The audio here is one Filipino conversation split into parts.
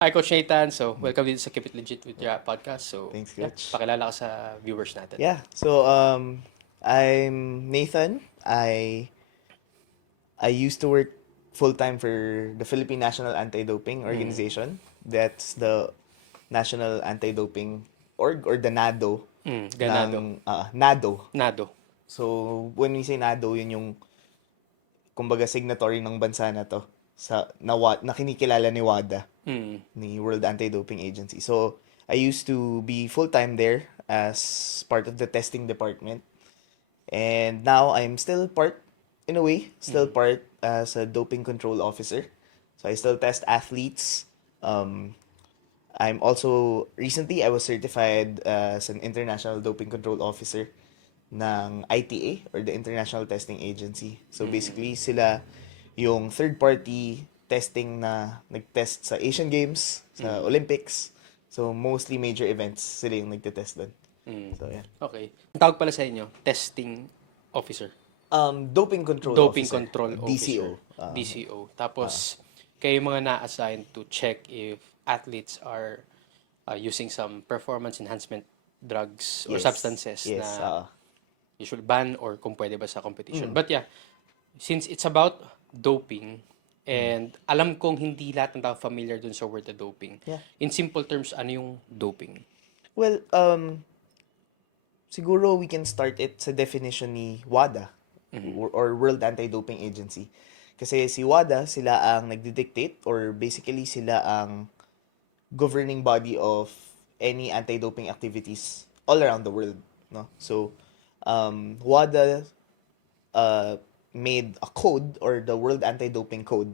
Hi, Coach Nathan. So, welcome dito sa Keep It Legit with your podcast. So, Thanks, yeah, Coach. pakilala ka sa viewers natin. Yeah, so I'm Nathan. I used to work full time for the Philippine National Anti-Doping Mm. Organization. That's the National Anti-Doping Org or the NADO Ganado. ng NADO. Nado. So when we say NADO, yun yung kumbaga signatory ng bansa na to na kinikilala ni WADA, Mm. ni World Anti-Doping Agency. So I used to be full time there as part of the testing department. And now I'm still part, in a way, still Mm. part as a doping control officer. So I still test athletes. Um, I'm also, recently I was certified as an international doping control officer ng ITA or the International Testing Agency. So Mm. basically sila yung third party testing na nag-test sa Asian Games, sa Mm. Olympics. So mostly major events sila yung nagte-test doon. Mm. So yeah. Okay. Ang tawag pala sa inyo, testing officer. Doping control Doping officer, control officer. DCO. DCO. Tapos, kayo mga na-assign to check if athletes are using some performance enhancement drugs or Yes. substances Yes. na usually ban or kung pwede ba sa competition. Mm, But yeah, since it's about doping, mm. and alam kong hindi lahat ng tao familiar dun sa word na doping. Yeah. In simple terms, ano yung doping? Well, siguro we can start it sa definition ni WADA or World Anti-Doping Agency. Kasi si WADA, sila ang nagdi-dictate or basically sila ang governing body of any anti-doping activities all around the world, no? So, WADA uh, made a code or the World Anti-Doping Code.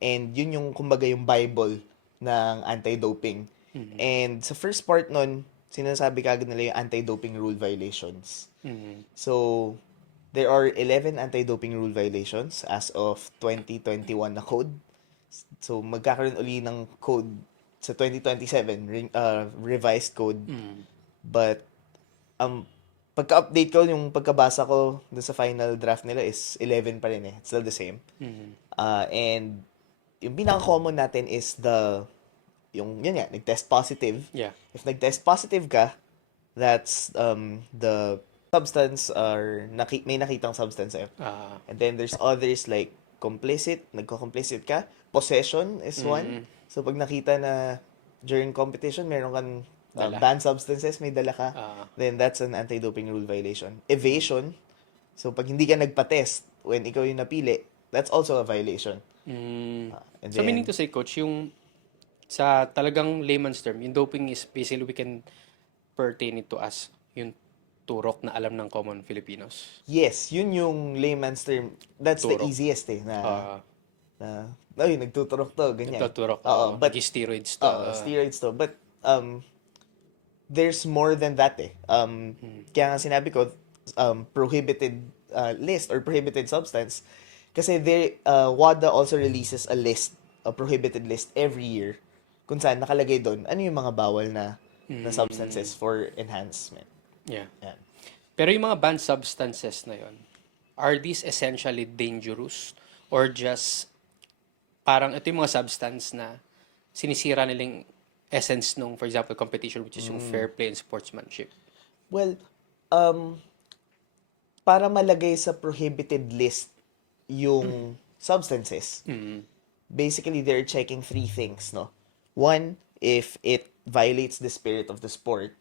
And yun yung kumbaga yung Bible ng anti-doping. Mm-hmm. And sa first part nun, sinasabi kagad nila yung anti-doping rule violations. Mm-hmm. So, there are 11 anti-doping rule violations as of 2021 na code. So, magkakaroon uli ng code sa 2027, revised code. Mm-hmm. But, pagka-update ko, yung pagkabasa ko dun sa final draft nila is 11 pa rin eh. It's still the same. Mm-hmm. And yung pinaka-common natin is yun nga, nag-test positive. Yeah. If nag-test positive ka, that's the substance or may nakitang substance sa'yo. And then there's others like complicit, nagko-complicit ka. Possession is one. Mm-hmm. So pag nakita na during competition, meron kang Dala. banned substances, may dala ka, Ah. then that's an anti-doping rule violation. Evasion, so pag hindi ka nagpa-test when ikaw yung napili, that's also a violation. And So meaning then, to say, Coach, yung sa talagang layman's term, yung doping is basically we can pertain it to us yung turok na alam ng common Filipinos. yes, yun yung layman's term. That's the Turok. easiest eh, Ah, ay, nagtuturok to, ganyan. nagtuturok. Oo, but, Nag-steroids to. steroids to. But, there's more than that eh. Kaya nga sinabi ko, prohibited list or prohibited substance. Kasi WADA also releases a prohibited list every year kung saan nakalagay doon ano yung mga bawal na substances for enhancement. Yeah. Yan. Pero yung mga banned substances na yon, are these essentially dangerous or just parang ito yung mga substance na sinisira nilang essence nung, for example, competition, which is yung fair play and sportsmanship? Well, para malagay sa prohibited list yung substances, basically they're checking three things, no? One, if it violates the spirit of the sport.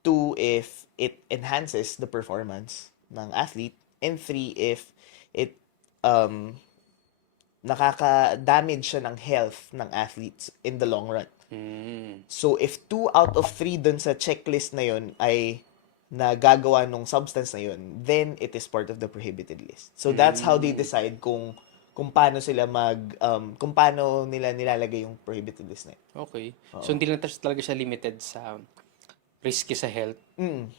Two, if it enhances the performance ng athlete. And three, if it nakaka-damage siya ng health ng athletes in the long run. So, if 2 out of 3 dun sa checklist na yun ay nagagawa nung substance na yun, then it is part of the prohibited list. So, that's how they decide kung paano sila kung paano nila nilalagay yung prohibited list na yun. Okay. So, hindi lang talaga siya limited sa risky sa health,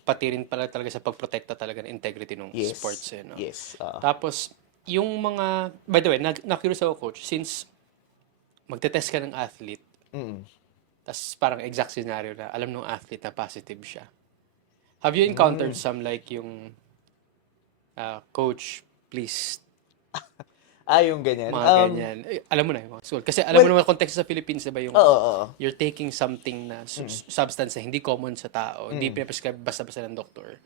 pati rin pala talaga sa pagprotekta talaga ng integrity ng Yes. sports. Eh, no? Yes. Tapos, yung mga, by the way, na-curious ako, Coach, since magte-test ka ng athlete, tas parang exact scenario na alam ng athlete na positive siya. Have you encountered some like yung coach, please Yung ganyan. Mga ganyan. Alam mo na yung mga school. Kasi alam mo Well, naman context sa Philippines, diba yung oo. you're taking something na substance na hindi common sa tao, hindi Mm. pinaprescribe basta-basta ng doktor.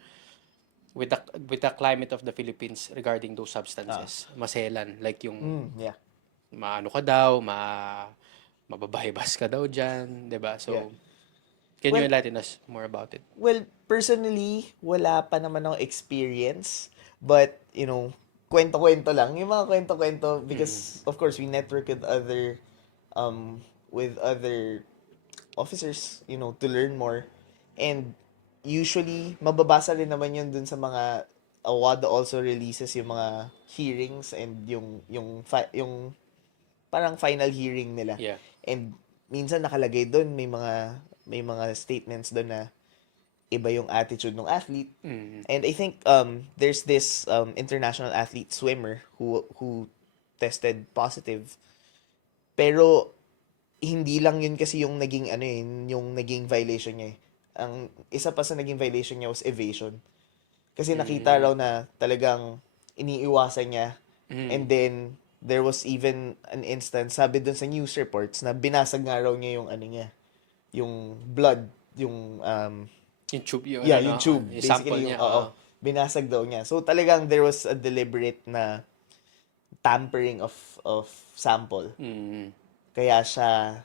With the climate of the Philippines regarding those substances, maselan. Like yung Yeah. maano ka daw, mababaybas ka daw dyan, 'di ba? Yeah. So, can you Well, enlighten us more about it? well, personally, wala pa naman akong experience. But, kwento-kwento lang. Yung mga kwento-kwento, because, of course, we network with other officers, to learn more. And, usually, mababasa rin naman yun dun sa mga, WADA also releases yung mga hearings and yung parang final hearing nila. Yeah. And, minsan nakalagay dun, may mga statements dun na, iba yung attitude ng athlete. And I think there's this international athlete swimmer who tested positive. Pero hindi lang yun kasi yung naging yung naging violation niya eh. Ang isa pa sa naging violation niya was evasion. Kasi nakita raw na talagang iniiwasan niya. And then there was even an instance, sabi dun sa news reports, na binasag nga raw niya yung yung blood, yung Yung tube, yung, yeah, ano, yung tube. yung sample Basically, niya. binasag daw niya. So, talagang there was a deliberate na tampering of sample. Kaya siya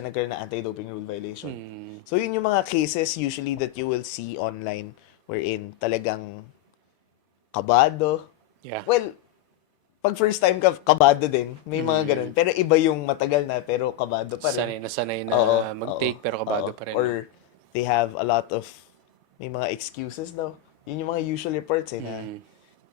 nagkaroon ng anti-doping rule violation. So, yun yung mga cases usually that you will see online wherein talagang kabado. Yeah. Well, pag first time ka, kabado din. May mga ganun. Pero iba yung matagal na, pero kabado pa rin. Sanay na Oo, mag-take, pero kabado pa rin. Or they have a lot of, may mga excuses daw. Yun yung mga usual reports na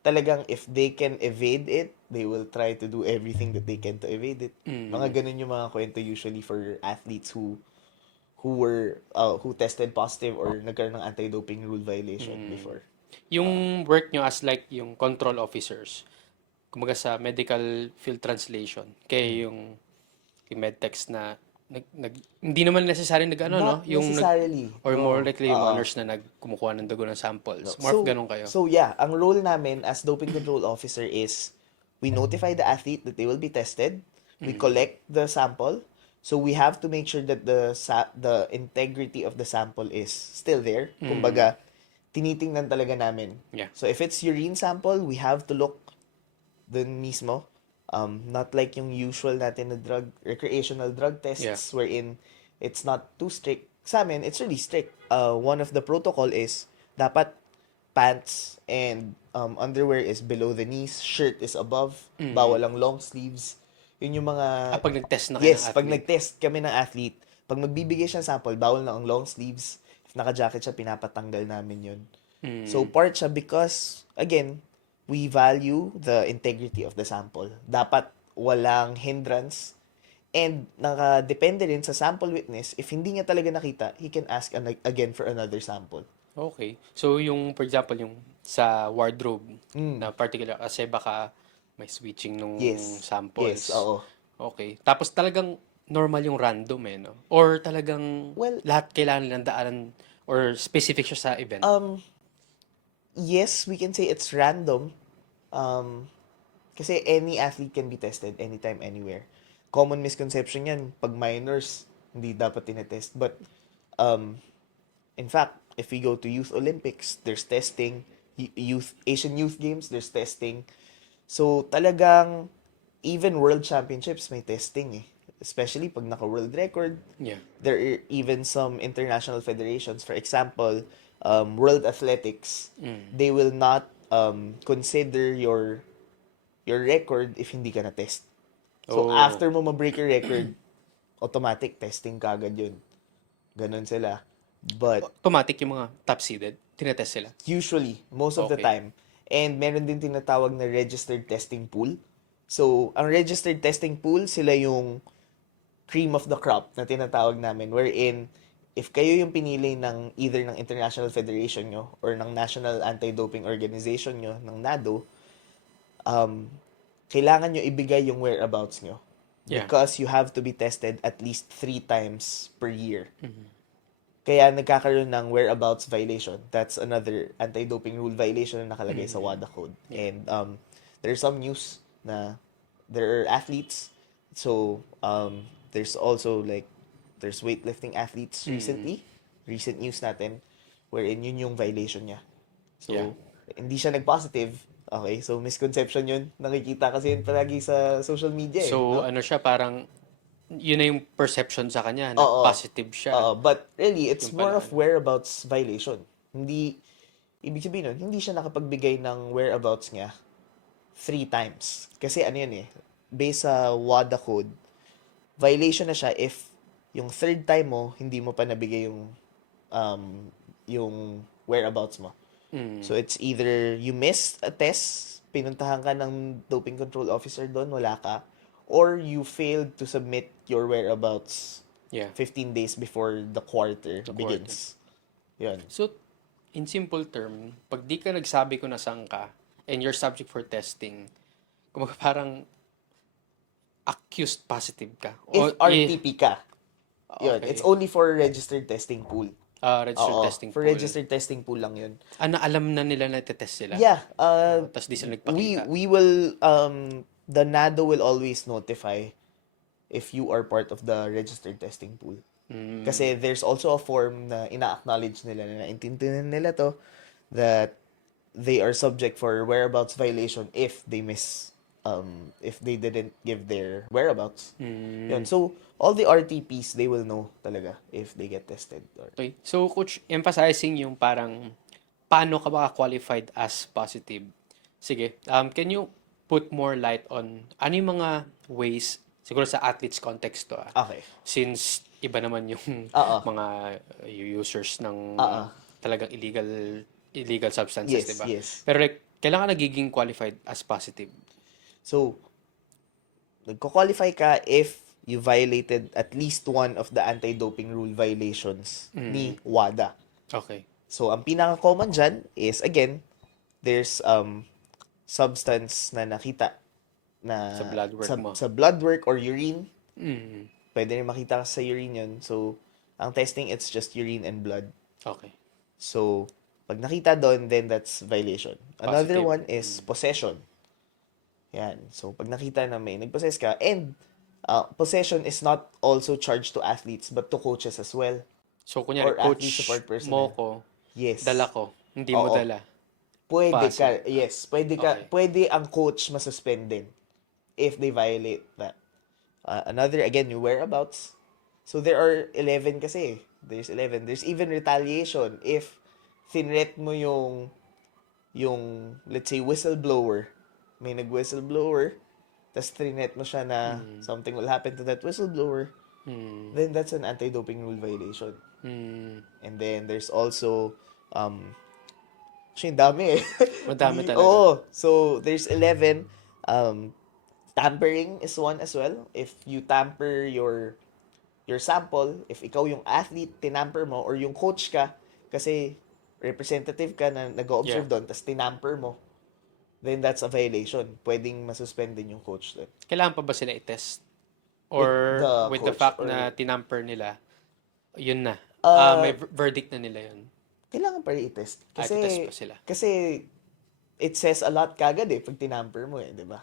talagang if they can evade it, they will try to do everything that they can to evade it. Mga ganun yung mga kwento usually for athletes who tested positive or nagkaroon ng anti-doping rule violation before. Yung work nyo as like yung control officers, kumaga sa medical field translation, kaya yung medtex na hindi naman necessary Not necessarily. or more likely yung mga Oo. nurse na kumukuha ng dugo ng samples. No. More of ganun kayo. So yeah, ang role namin as doping control officer is we notify the athlete that they will be tested. We collect the sample. So we have to make sure that the integrity of the sample is still there. Kumbaga, tinitingnan talaga namin. Yeah. So if it's urine sample, we have to look dun mismo. Not like yung usual natin na recreational drug tests Yeah. wherein it's not too strict. Sa amin, it's really strict. One of the protocol is dapat pants and underwear is below the knees, shirt is above, bawal ang long sleeves. Yun yung mga... Pag nag-test na kayo ng Yes, athlete. pag nag-test kami ng athlete, pag magbibigay siya ng sample, bawal na ang long sleeves. If naka-jacket siya, pinapatanggal namin yun. So, part siya because, again, we value the integrity of the sample. Dapat walang hindrance. And nakadepende rin sa sample witness, if hindi niya talaga nakita, he can ask again for another sample. Okay. So yung, for example, yung sa wardrobe na particular, kasi baka may switching nung Yes. samples. Yes, oo. Okay. Tapos talagang normal yung random no? Or talagang Well, lahat kailangan nilang daanan or specific siya sa event? Yes, we can say it's random. Kasi any athlete can be tested anytime, anywhere. Common misconception yan, pag minors, hindi dapat tinetest. But, in fact, if we go to Youth Olympics, there's testing. Asian Youth Games, there's testing. So, talagang, even World Championships may testing eh. Especially pag naka-world record. Yeah. There are even some international federations. For example, World Athletics, they will not consider your record if hindi ka na-test. So, Oh. after mo ma-break your record, automatic testing kagad yun. Ganon sila. But, Automatic yung mga top-seeded, tinetest sila. usually, most of the Okay. time. And meron din tinatawag na registered testing pool. So, ang registered testing pool, sila yung cream of the crop na tinatawag namin. Wherein, if kayo yung pinili ng either ng International Federation nyo or ng National Anti-Doping Organization nyo, ng NADO, kailangan nyo ibigay yung whereabouts nyo. Yeah. Because you have to be tested at least 3 times per year. Kaya nagkakaroon ng whereabouts violation. That's another anti-doping rule violation na nakalagay sa WADA code. And there's some news na there are athletes. So, there's also like, there's weightlifting athletes recent news natin, wherein yun yung violation niya. Yeah. So, hindi siya nag-positive. Okay, so misconception yun. Nakikita kasi yun palagi sa social media eh, So, no? ano siya, parang, yun na yung perception sa kanya, na Oo. positive siya. But really, it's Yung more pala, of whereabouts violation. Hindi, ibig sabihin nun, hindi siya nakapagbigay ng whereabouts niya 3 times. Kasi ano yun eh, based sa WADA code, violation na siya if yung third time mo, hindi mo pa nabigay yung whereabouts mo. So it's either you missed a test, pinuntahan ka ng doping control officer doon, wala ka, or you failed to submit your whereabouts yeah. 15 days before the quarter The begins. Yun. So, in simple term, pag di ka nagsabi kung nasaan ka, and you're subject for testing, kumbaga parang accused positive ka. If RTP ka, yun. Okay. It's only for registered testing pool. Registered Oo, testing for pool. registered testing pool lang yun. Alam na nila na test sila? Yeah, Tapos di sila we nagpakita? we will the NADO will always notify if you are part of the registered testing pool. Kasi there's also a form na ina-acknowledge nila, na naintindihan nila to, that they are subject for whereabouts violation if they didn't give their whereabouts. Yun. So all the RTPs, they will know talaga if they get tested. Okay. So, Coach, emphasizing yung parang paano ka baka qualified as positive. Sige, can you put more light on ano yung mga ways, siguro sa athletes context to Okay. since iba naman yung Oo. mga users ng Oo. talagang illegal substances, Yes, di ba? yes. Pero like, kailan ka nagiging qualified as positive? So, nagko-qualify ka if you violated at least one of the anti-doping rule violations ni WADA. Okay. So, ang pinaka-common dyan is, again, there's substance na nakita na Sa blood work mo. sa blood work or urine. Mm. Pwede rin makita sa urine yun. So, ang testing, it's just urine and blood. Okay. So, pag nakita doon, then that's violation. Another Positive. one is possession. Yan. So, pag nakita na may nag-possess ka, and possession is not also charged to athletes, but to coaches as well. So, kunyari, Or athlete coach support mo personnel. ko, Yes. dala ko, hindi mo Oo. dala. Pwede Pasok. ka, yes. Pwede ka, Okay. pwede ang coach masuspend din if they violate that. Another, again, yung whereabouts. So, there are 11 kasi. There's 11. There's even retaliation if threat mo yung, let's say, whistleblower. May nag-whistleblower, tas threat mo siya na something will happen to that whistleblower, then that's an anti-doping rule violation. And then, there's also, actually, dami eh. Madami talaga. Oo. So, there's 11. Tampering is one as well. If you tamper your sample, if ikaw yung athlete, tinamper mo, or yung coach ka, kasi representative ka na nag-observe doon, tas tinamper mo, then that's a violation. Pwedeng masuspend din yung coach doon. Kailangan pa ba sila i-test? Or With the with the coach, fact or- na tinamper nila, yun na. May verdict na nila yun. Kailangan pa rin i-test. Kasi, i-test pa sila. Kasi, it says a lot kagad eh, pag tinamper mo eh, di ba?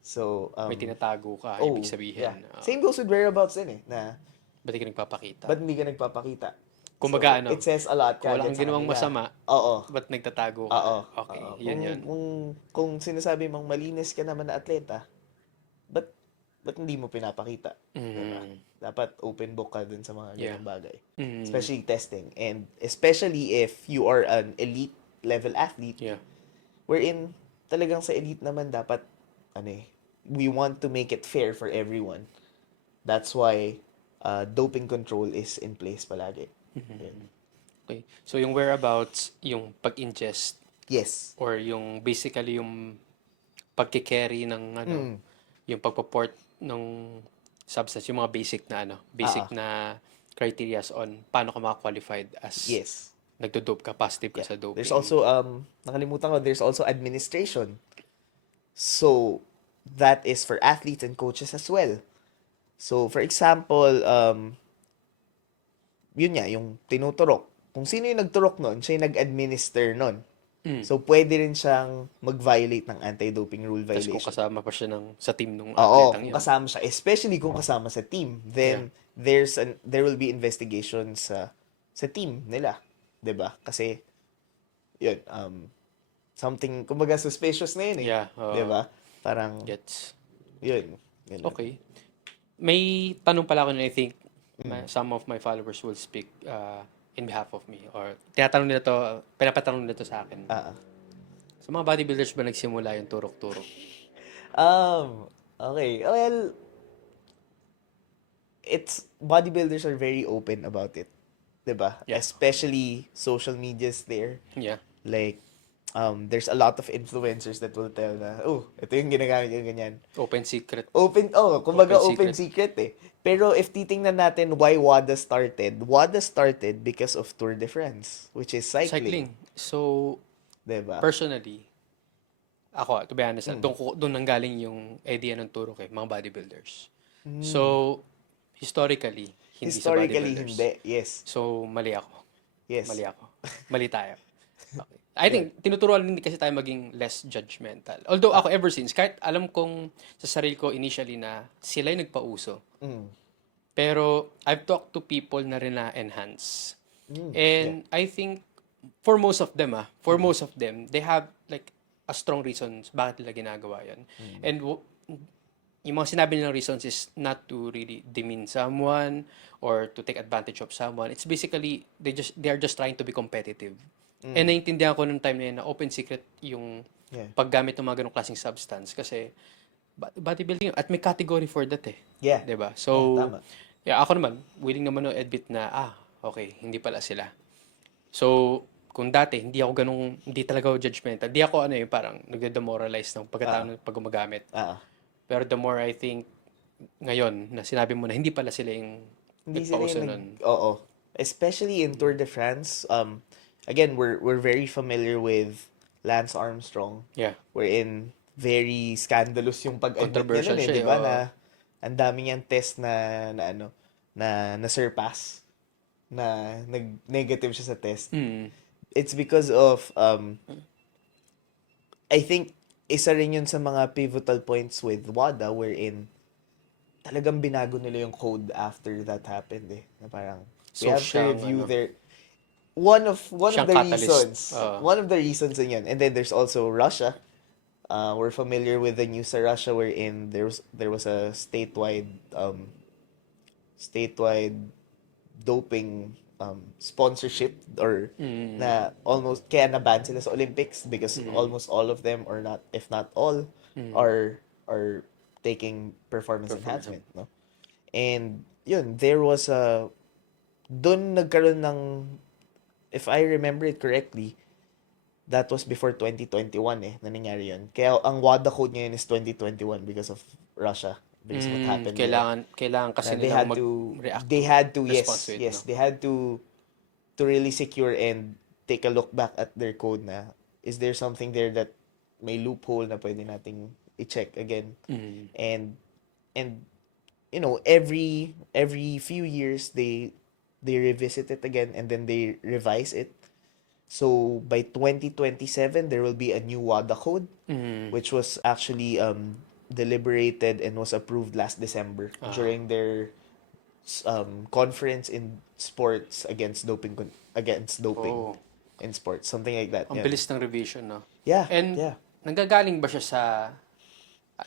So, May tinatago ka, oh, ibig sabihin. yeah. Same goes with whereabouts din eh, na Ba't di ka nagpapakita? ba't hindi ka nagpapakita? Kumbaga, So, it says a lot kung wala kagad kang sa ginawang kanila. masama, Oo. ba't nagtatago ka? Oo. Okay, Oo. yun yun. Kung sinasabi mong malinis ka naman na atleta, ba't hindi mo pinapakita? Diba? Dapat open book ka dun sa mga ganung bagay. Especially testing. And especially if you are an elite level athlete, Yeah. wherein talagang sa elite naman dapat, we want to make it fair for everyone. That's why doping control is in place palagi. Yun. Okay. So, yung whereabouts, yung pag-ingest, Yes. or yung basically yung pagkikerry ng yung pagpaport ng substance, yung mga basic na criteria on paano ka maka-qualified as Yes. nagdo-dope ka, positive ka sa doping. There's also, nakalimutan ko, there's also administration. So, that is for athletes and coaches as well. So, for example, yun nga, yung tinuturok. Kung sino yung nagturok nun, siya yung nag-administer nun. So, pwede rin siyang mag-violate ng anti-doping rule Tas kung violation. kasama pa siya sa team nung Oo, atletang kung yun. kasama siya, especially kung kasama sa team, Yeah. then there will be investigation sa team nila, 'di ba? Kasi yun, something kumbaga suspicious na yun eh, Yeah, 'di ba? Parang gets. yun, ganun. Okay. May tanong pala ako na I think Mm. some of my followers will speak in behalf of me or tinatanong nila to, pinapatanong nila to sa akin. Ah. Sa mga bodybuilders ba nagsimula yung turok-turok? Okay. Well, it's bodybuilders are very open about it, 'di ba? Yeah. Especially social medias there. Yeah. Like, there's a lot of influencers that will tell na, oh, ito yung ginagamit yung ganyan. Open secret. Kumbaga Open open secret eh. Pero if titingnan natin why WADA started because of Tour de France, which is cycling. So, 'Di ba? personally, ako, to be honest, doon nanggaling yung idea ng turok mga bodybuilders. So, historically, hindi sa Historically, bodybuilders. hindi. Yes. So, mali ako. Yes. Mali ako. Mali tayo. Okay. I think, tinuturuan din kasi tayo maging less judgmental. Although ako ever since, kahit alam kong sa sarili ko initially na sila yung nagpauso. Pero, I've talked to people na rin na-enhance. And I think, for most of them, they have like a strong reasons bakit nila ginagawa yan. And yung mga sinabi nilang reasons is not to really demean someone or to take advantage of someone. It's basically, they are just trying to be competitive. And naiintindihan ko nung time na yun na open secret yung paggamit ng mga ganong klaseng substance kasi bodybuilding yun. At may category for that eh. Yeah. Diba? So, Tama. ako naman, willing naman na admit na, okay, hindi pala sila. So, kung dati, hindi talaga ako judgmental. Hindi ako parang nagde-demoralize ng pagkatapos pag gumagamit. Pero the more I think, ngayon, na sinabi mo na hindi pala sila yung Hindi sila nagpauso yung nun. Oo. Especially in Tour de France, again, we're very familiar with Lance Armstrong. Yeah. Wherein very scandalous yung pag-admit Controversial niya nun, siya, di ba? oo. Na ang dami niyang test na surpass, na nag-negative siya sa test. It's because of I think isa rin yun sa mga pivotal points with WADA wherein talagang binago nila yung code after that happened eh. Na parang we So, have to siyang, review their one of siyang the catalyst. reasons. One of the reasons in yun. And then there's also Russia. We're familiar with the news sa Russia wherein there was a statewide doping sponsorship or na almost kaya na-ban sila sa Olympics because almost all of them or not if not all are taking performance enhancement, no? And yun, there was doon nagkaroon ng, if I remember it correctly, that was before 2021 na nangyari yun. Kaya ang WADA code ngayon is 2021 because of Russia. Because what happened there. Kailangan kasi They nilang had to mag-react. yes, response to it, no? they had to really secure and take a look back at their code na is there something there that may loophole na pwede nating i-check again. And you know, every few years they revisit it again and then they revise it. So by 2027 there will be a new WADA code which was actually deliberated and was approved last December during their conference in sports against doping Oh. in sports, something like that. Ang Yeah. bilis ng revision, no? Yeah. And yeah. nanggagaling ba siya sa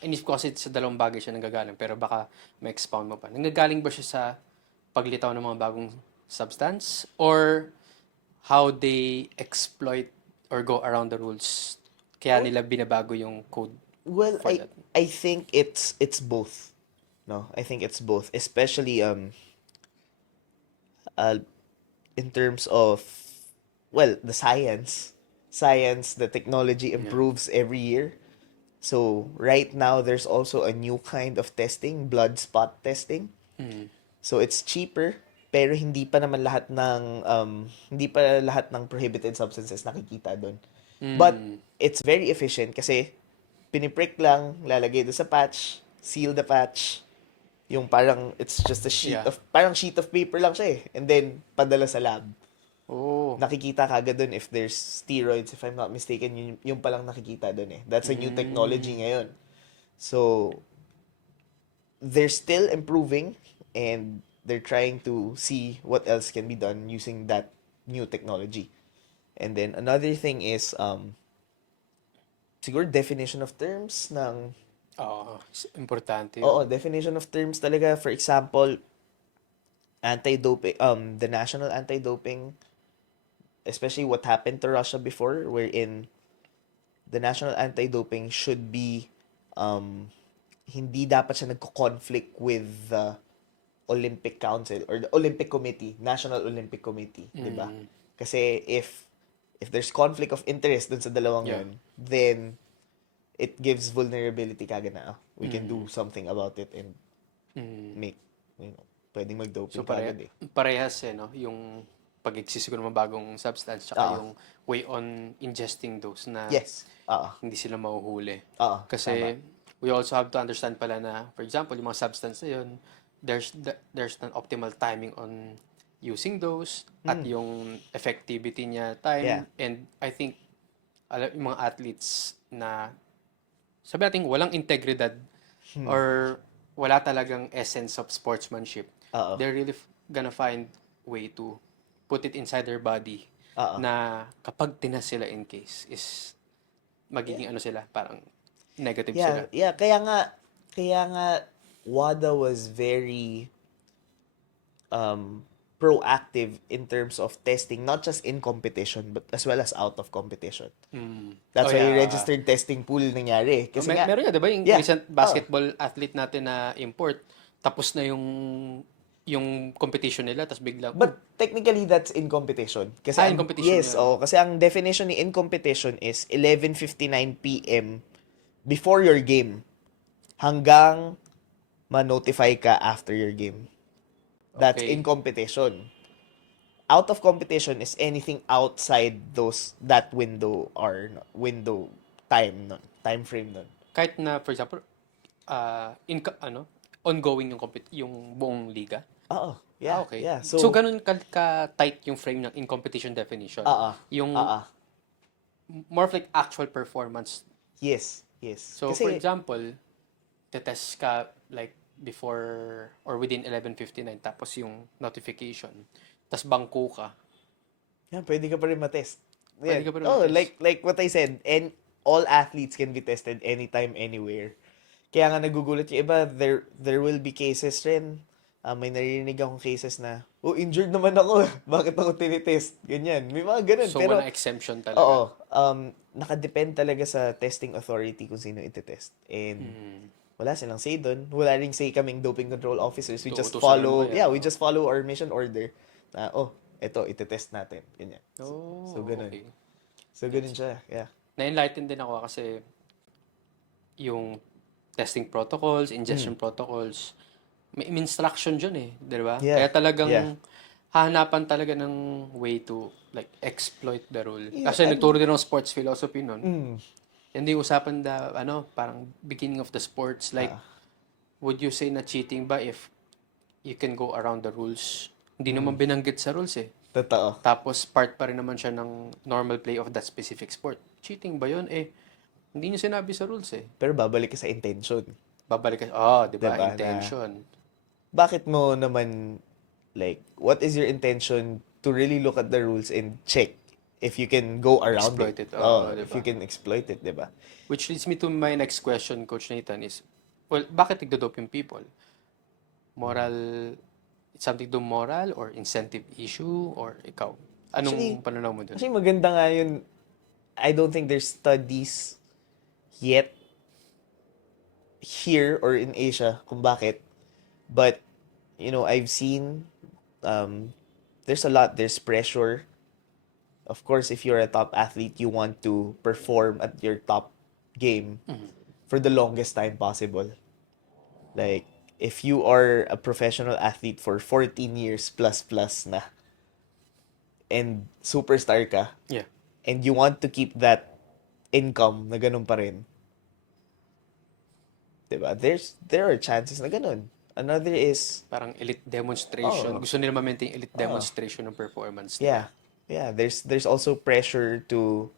inisip ko kasi sa dalawang bagay siya nanggagaling pero baka ma-expound mo pa. Nanggagaling ba siya sa paglitaw ng mga bagong substance or how they exploit or go around the rules kaya nila binabago yung code Well, for that? I think it's both. No, I think it's both, especially in terms of the science, the technology improves every year. So right now there's also a new kind of testing, blood spot testing. So it's cheaper pero hindi pa lahat ng prohibited substances nakikita doon. But it's very efficient kasi piniprick lang, lalagay doon sa patch, seal the patch. Yung parang it's just a sheet Yeah. of parang sheet of paper lang siya eh. And then padala sa lab. Oh. Nakikita kagad dun if there's steroids, if I'm not mistaken, yung palang nakikita dun eh. That's a new technology ngayon. So, they're still improving and they're trying to see what else can be done using that new technology. And then another thing is siguro definition of terms ng Oo, importante oo, yun. definition of terms talaga. For example, anti-doping the national anti-doping, especially what happened to Russia before, wherein the national anti-doping should be hindi dapat siya nagko-conflict with the Olympic Council or the Olympic Committee, National Olympic Committee, 'di ba? Kasi if there's conflict of interest dun sa dalawang Yeah. yun, then it gives vulnerability kagad na we can do something about it and make, pwedeng mag-doping So kagad eh. parehas no, yung pag-exist ng mga bagong substance tsaka yung way on ingesting those na Yes. hindi sila mahuhuli. Tama. Kasi we also have to understand pala na, for example, yung mga substance na yun, there's an optimal timing on using those at yung effectivity niya time. Yeah. And I think yung mga athletes na sabi natin walang integridad or wala talagang essence of sportsmanship, they're really gonna find way to put it inside their body na kapag tinas sila in case is magiging ano sila, parang negative sila. Yeah, kaya nga WADA was very proactive in terms of testing, not just in competition, but as well as out of competition. That's Oh, why yeah. registered testing pool nangyari. Kasi nga, Meron yan, di ba? Yung Yeah. recent basketball athlete natin na import, tapos na yung competition nila, tapos biglang, but technically that's in competition. Kasi in competition yes, yun. kasi ang definition ni in competition is 11:59 p.m. before your game hanggang ma-notify ka after your game. That's Okay. in competition. Out of competition is anything outside that window or window time frame nun. Kahit na, for example, ongoing yung buong liga. Oo. Yeah. Okay. Yeah. So ganun ka-tight yung frame ng in competition definition. Yung more of like actual performance. Yes. Yes. So for example, tetest ka like before or within 11:59 tapos yung notification. Tapos bangko ka. yan, pwede ka pa rin matest. Pwede Yan. ka pa rin Oh, matest. like what I said, and all athletes can be tested anytime, anywhere. Kaya nga nagugulat yung iba, there will be cases rin. May naririnig akong cases na, injured naman ako. Bakit ako tinitest? Ganyan. May mga ganun. So Pero, wala exemption talaga. oo. Nakadepend talaga sa testing authority kung sino itetest. And wala silang say dun. Wala ring say kaming doping control officers. We just Uutusan follow, mo kaya, we just follow our mission order. Na, eto, itetest natin. Ganyan. Oh, So, ganun. okay. So, ganun siya. Yeah. Na-enlighten din ako kasi yung testing protocols, ingestion protocols, may instruction dyan eh, di ba? Yeah. Kaya talagang Yeah. hahanapan talaga ng way to like exploit the rule. Yeah, Kasi and- nagturo din ng sports philosophy nun. Hindi usapan parang beginning of the sports, like, would you say na cheating ba if you can go around the rules? Hindi naman binanggit sa rules eh. Totoo. Tapos part pa rin naman siya ng normal play of that specific sport. Cheating ba yun? Hindi niyo sinabi sa rules eh. Pero babalik ka sa intention. Babalik ka, di ba? Diba, Intention. Bakit mo naman, like, what is your intention to really look at the rules and check if you can go around Exploit it. if Diba? you can exploit it, diba? Which leads me to my next question, Coach Nathan, is, well, bakit nagdo-dope yung people? Moral, it's something to moral or incentive issue or ikaw? Anong Actually- pananaw mo dun? Actually, maganda nga yun. I don't think there's studies yet here or in Asia kung bakit. But, I've seen there's pressure. Of course, if you're a top athlete, you want to perform at your top game for the longest time possible. Like, if you are a professional athlete for 14 years plus na, and superstar ka, Yeah. and you want to keep that income na ganun pa rin, diba? There are chances na ganun. Another is, Parang elite demonstration. Gusto nila ma-maintain elite demonstration ng performance. yeah, yeah, there's also pressure to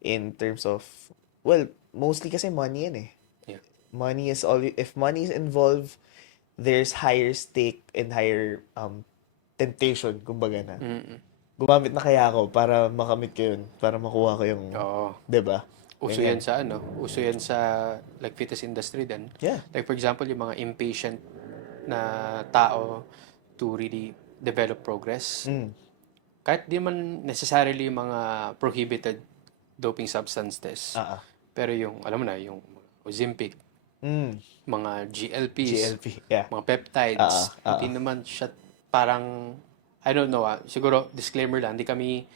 in terms of, well, mostly kasi money yan eh. Yeah. Money is all, if money is involved, there's higher stake and higher temptation, kumbaga na. Mm. Gumamit na kaya ako para makamit ko yun, para makuha ko yung, Oo. 'di ba? Uso yan Ganyan. sa ano, uso yan sa like fitness industry din. Yeah. Like for example, yung mga impatient na tao to really develop progress. Mm. Kahit di man necessarily yung mga prohibited doping substances. Ah. Pero yung, alam mo na, yung Ozempic, Mm. mga GLPs, GLP. Yeah. mga peptides, Ah. hindi naman siya parang, I don't know siguro disclaimer lang, hindi kami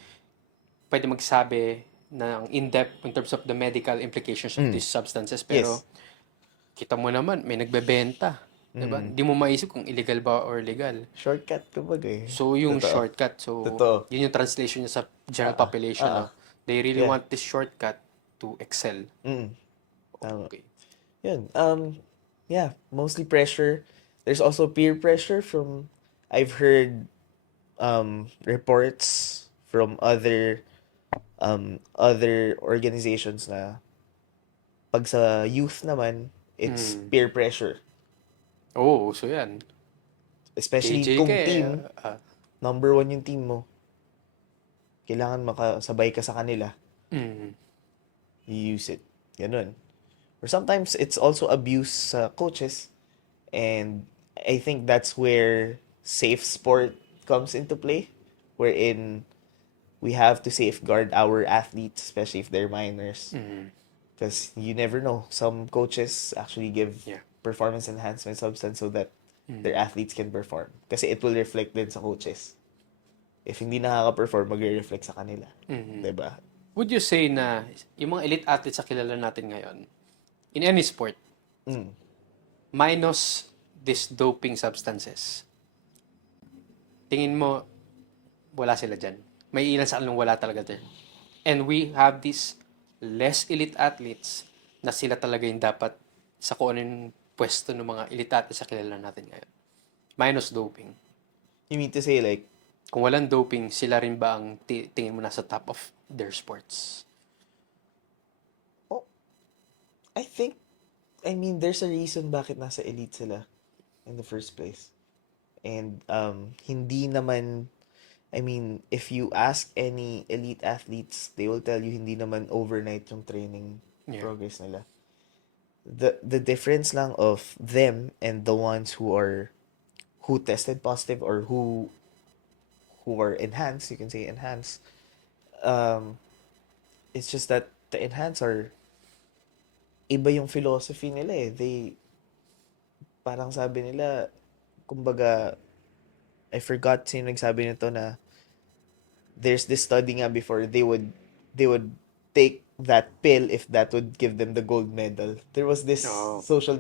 pwede magsabi ng in-depth in terms of the medical implications of these substances, pero Yes. kita mo naman, may nagbebenta. Diba? Hindi mo maisip kung illegal ba or legal. Shortcut kumbaga eh. So, yung Totoo. shortcut, so, Totoo. yun yung translation niya sa general population. No? They really Yeah. want this shortcut to excel. Mm. Tama. Okay. Yun. Yeah, mostly pressure. There's also peer pressure from, I've heard reports from other organizations na pag sa youth naman, it's peer pressure. Oh, so yan. Especially JJK, kung team, ah, number 1 yung team mo, kailangan makasabay ka sa kanila. mm, You use it. Ganun. Or sometimes it's also abuse sa coaches. And I think that's where safe sport comes into play. Wherein we have to safeguard our athletes, especially if they're minors. Because you never know. Some coaches actually give Yeah. performance enhancement substance so that their athletes can perform. Kasi it will reflect din sa coaches. If hindi nakaka-perform, mag-reflect sa kanila. Diba? would you say na yung mga elite athletes sa kilala natin ngayon, in any sport, minus these doping substances, tingin mo, wala sila dyan? May ilan sa kanila wala talaga dyan. And we have these less elite athletes na sila talaga yung dapat sa kung ano yung pwesto ng mga elite athletes sa kilala natin ngayon. Minus doping. You mean to say like, Kung walang doping, sila rin ba ang tingin mo nasa top of their sports? I mean, there's a reason bakit nasa elite sila in the first place. And hindi naman, I mean, if you ask any elite athletes, they will tell you hindi naman overnight yung training Yeah. progress nila. The difference lang of them and the ones who tested positive or who are enhanced, you can say enhanced, it's just that the enhanced are iba yung philosophy nila eh. Parang sabi nila, kumbaga, I forgot sino nagsabi nito na there's this study nga before they would take that pill if that would give them the gold medal. There was this Oh. social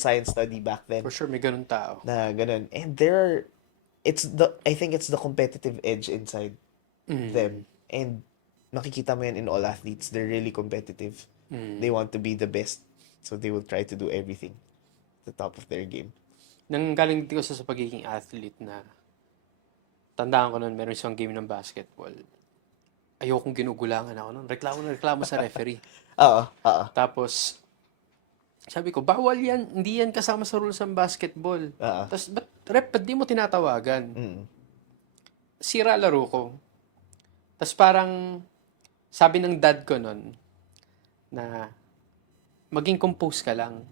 science study back then For sure, may ganun tao. na ganun. And I think it's the competitive edge inside them. And nakikita mo yan in all athletes. They're really competitive. They want to be the best. So they will try to do everything at the top of their game. Nanggaling din ko sa pagiging athlete na tandaan ko nun, meron isang game ng basketball. Ayokong ginugulangan ako nun. Reklamo sa referee. Oo. Tapos, sabi ko, bawal yan. Hindi yan kasama sa rules ng basketball. Tapos, ba't di mo tinatawagan? Sira laro ko. Tapos parang, sabi ng dad ko nun, na maging compose ka lang.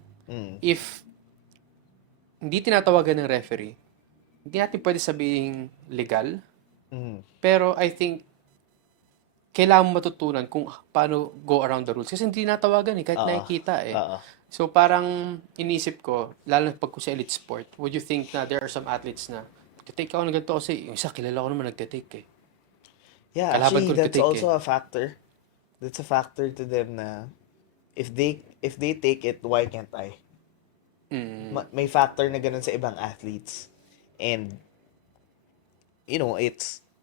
If hindi tinatawagan ng referee, hindi natin pwede sabihin legal. Pero I think, kailangan mo matutunan kung paano go around the rules. Kasi hindi tinatawagan eh, kahit nakikita eh. So parang inisip ko, lalo na pag sa elite sport, would you think na there are some athletes na nagtitake ako ng ganito kasi yung isa kilala ko naman nagtitake eh. Yeah, Kalaban actually, ko that's nagtitake also a factor. That's a factor to them na if they take it, why can't I? May factor na ganun sa ibang athletes. And,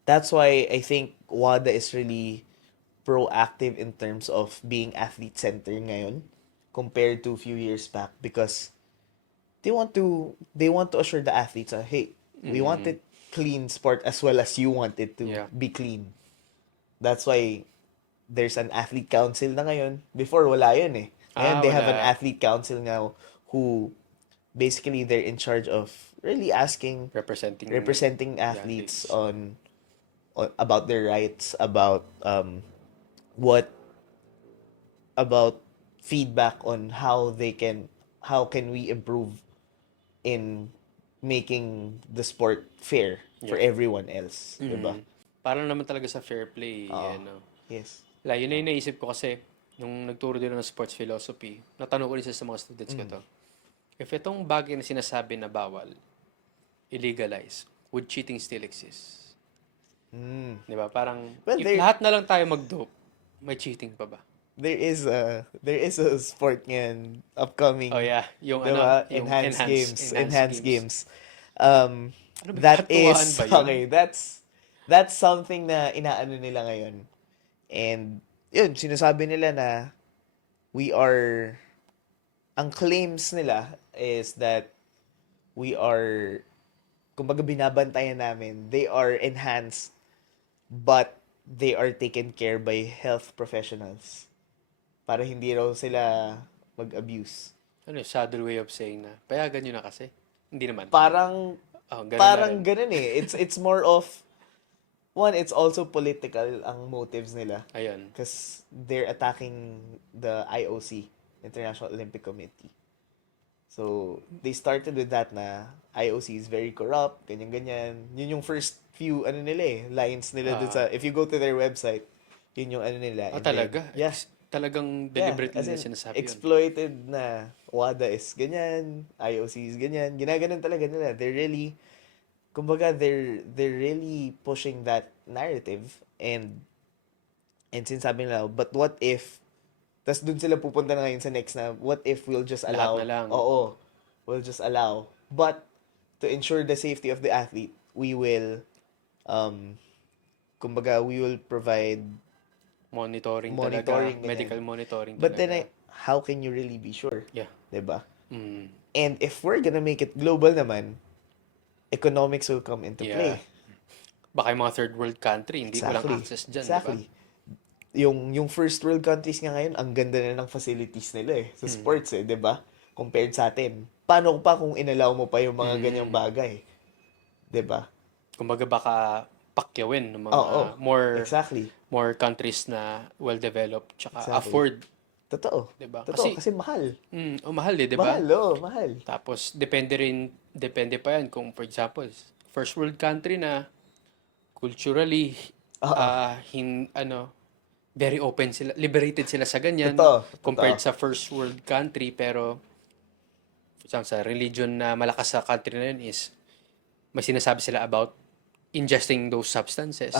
that's why I think WADA is really proactive in terms of being athlete-centered ngayon compared to a few years back because they want to assure the athletes, hey, we want it clean sport as well as you want it to Yeah. be clean. That's why there's an athlete council na ngayon. Before, wala yun eh. Ngayon, they have an Wala. athlete council now who basically they're in charge of really asking, representing The athletes athletes. on about their rights, about what about feedback on how can we improve in making the sport fair for Yeah. everyone else, 'di ba? Parang naman talaga sa fair play, Oo. ano. Yes. Yun na yung naisip ko kasi, nung nagturo din ng sports philosophy, natanong ko rin sa mga students ko to. If itong bagay na sinasabi na bawal, illegalize, would cheating still exist? Mm. Di ba? Parang, Well, if lahat na lang tayo mag-dope, may cheating pa ba? there is a sport ngayon upcoming, Oh yeah, yung diba? yung Enhanced games. Ano ba, That katuwaan is ba yun? okay. That's something na inaano nila ngayon. And yun, sinasabi nila na we are ang claims nila is that we are kumbaga binabantayan namin. They are enhanced but they are taken care by health professionals para hindi raw sila mag-abuse. Ano yung subtle way of saying na, payagan nyo na kasi. Hindi naman. Parang Ganun na parang rin. ganun eh. It's more of one, it's also political ang motives nila Ayun. because they're attacking the IOC, International Olympic Committee. So, they started with that na IOC is very corrupt, ganyan-ganyan. Yun yung first few, ano nila eh, lines nila dun sa, if you go to their website, yun yung ano nila. And then, Talaga? yeah, Talagang yeah, deliberately as na in, sinasabi yun. exploited na WADA is ganyan, IOC is ganyan, ginaganon talaga nila. They're really, kumbaga, they're really pushing that narrative and sinasabi nila, but what if tas dun sila pupunta na ngayon sa next na, what if we'll just allow, Lahat na lang. oo, we'll just allow. But, to ensure the safety of the athlete, we will, kumbaga, we will provide Monitoring monitoring, talaga. ganyan. Medical monitoring But then, talaga. how can you really be sure? Yeah. Diba? Mm. And if we're gonna make it global naman, economics will come into Yeah. play. Baka yung mga third world country, hindi walang access dyan, Exactly. diba? Yung first world countries nga ngayon, ang ganda na ng facilities nila eh, sa sports eh, 'di ba? Compared sa atin. Paano pa kung inalaw mo pa yung mga ganyang bagay? 'Di ba? Kumbaga baka pakyawin ng mga Oo, more exactly. countries na well-developed tsaka Exactly. afford, Totoo. 'di ba? Totoo, kasi mahal. Mahal 'di ba? Mahal. Tapos depende pa yan kung for example, first world country na culturally Oo. very open sila, liberated sila sa ganyan Totoo. compared sa first world country, pero for example, sa religion na malakas sa country na yun is may sinasabi sila about ingesting those substances.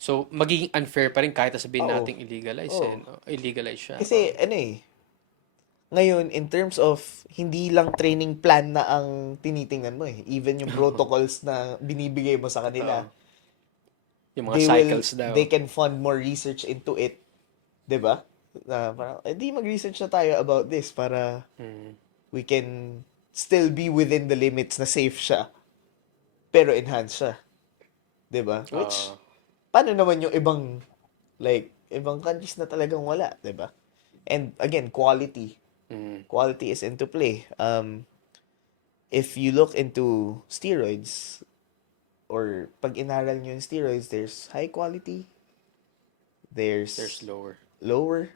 So, magiging unfair pa rin kahit sabihin Oo. nating illegalize, Oo. no? Illegalize siya. Kasi ano eh, ngayon, in terms of, hindi lang training plan na ang tinitingnan mo eh. Even yung protocols na binibigay mo sa kanila, Yung mga cycles daw. they can fund more research into it. 'Di ba? Na parang, di mag-research na tayo about this para we can still be within the limits na safe siya. Pero enhance siya. 'Di ba? Which, paano naman yung ibang countries na talagang wala, 'di ba? And again, quality. Quality is into play. If you look into steroids, or pag inaral nyo yung steroids, there's high quality, there's lower.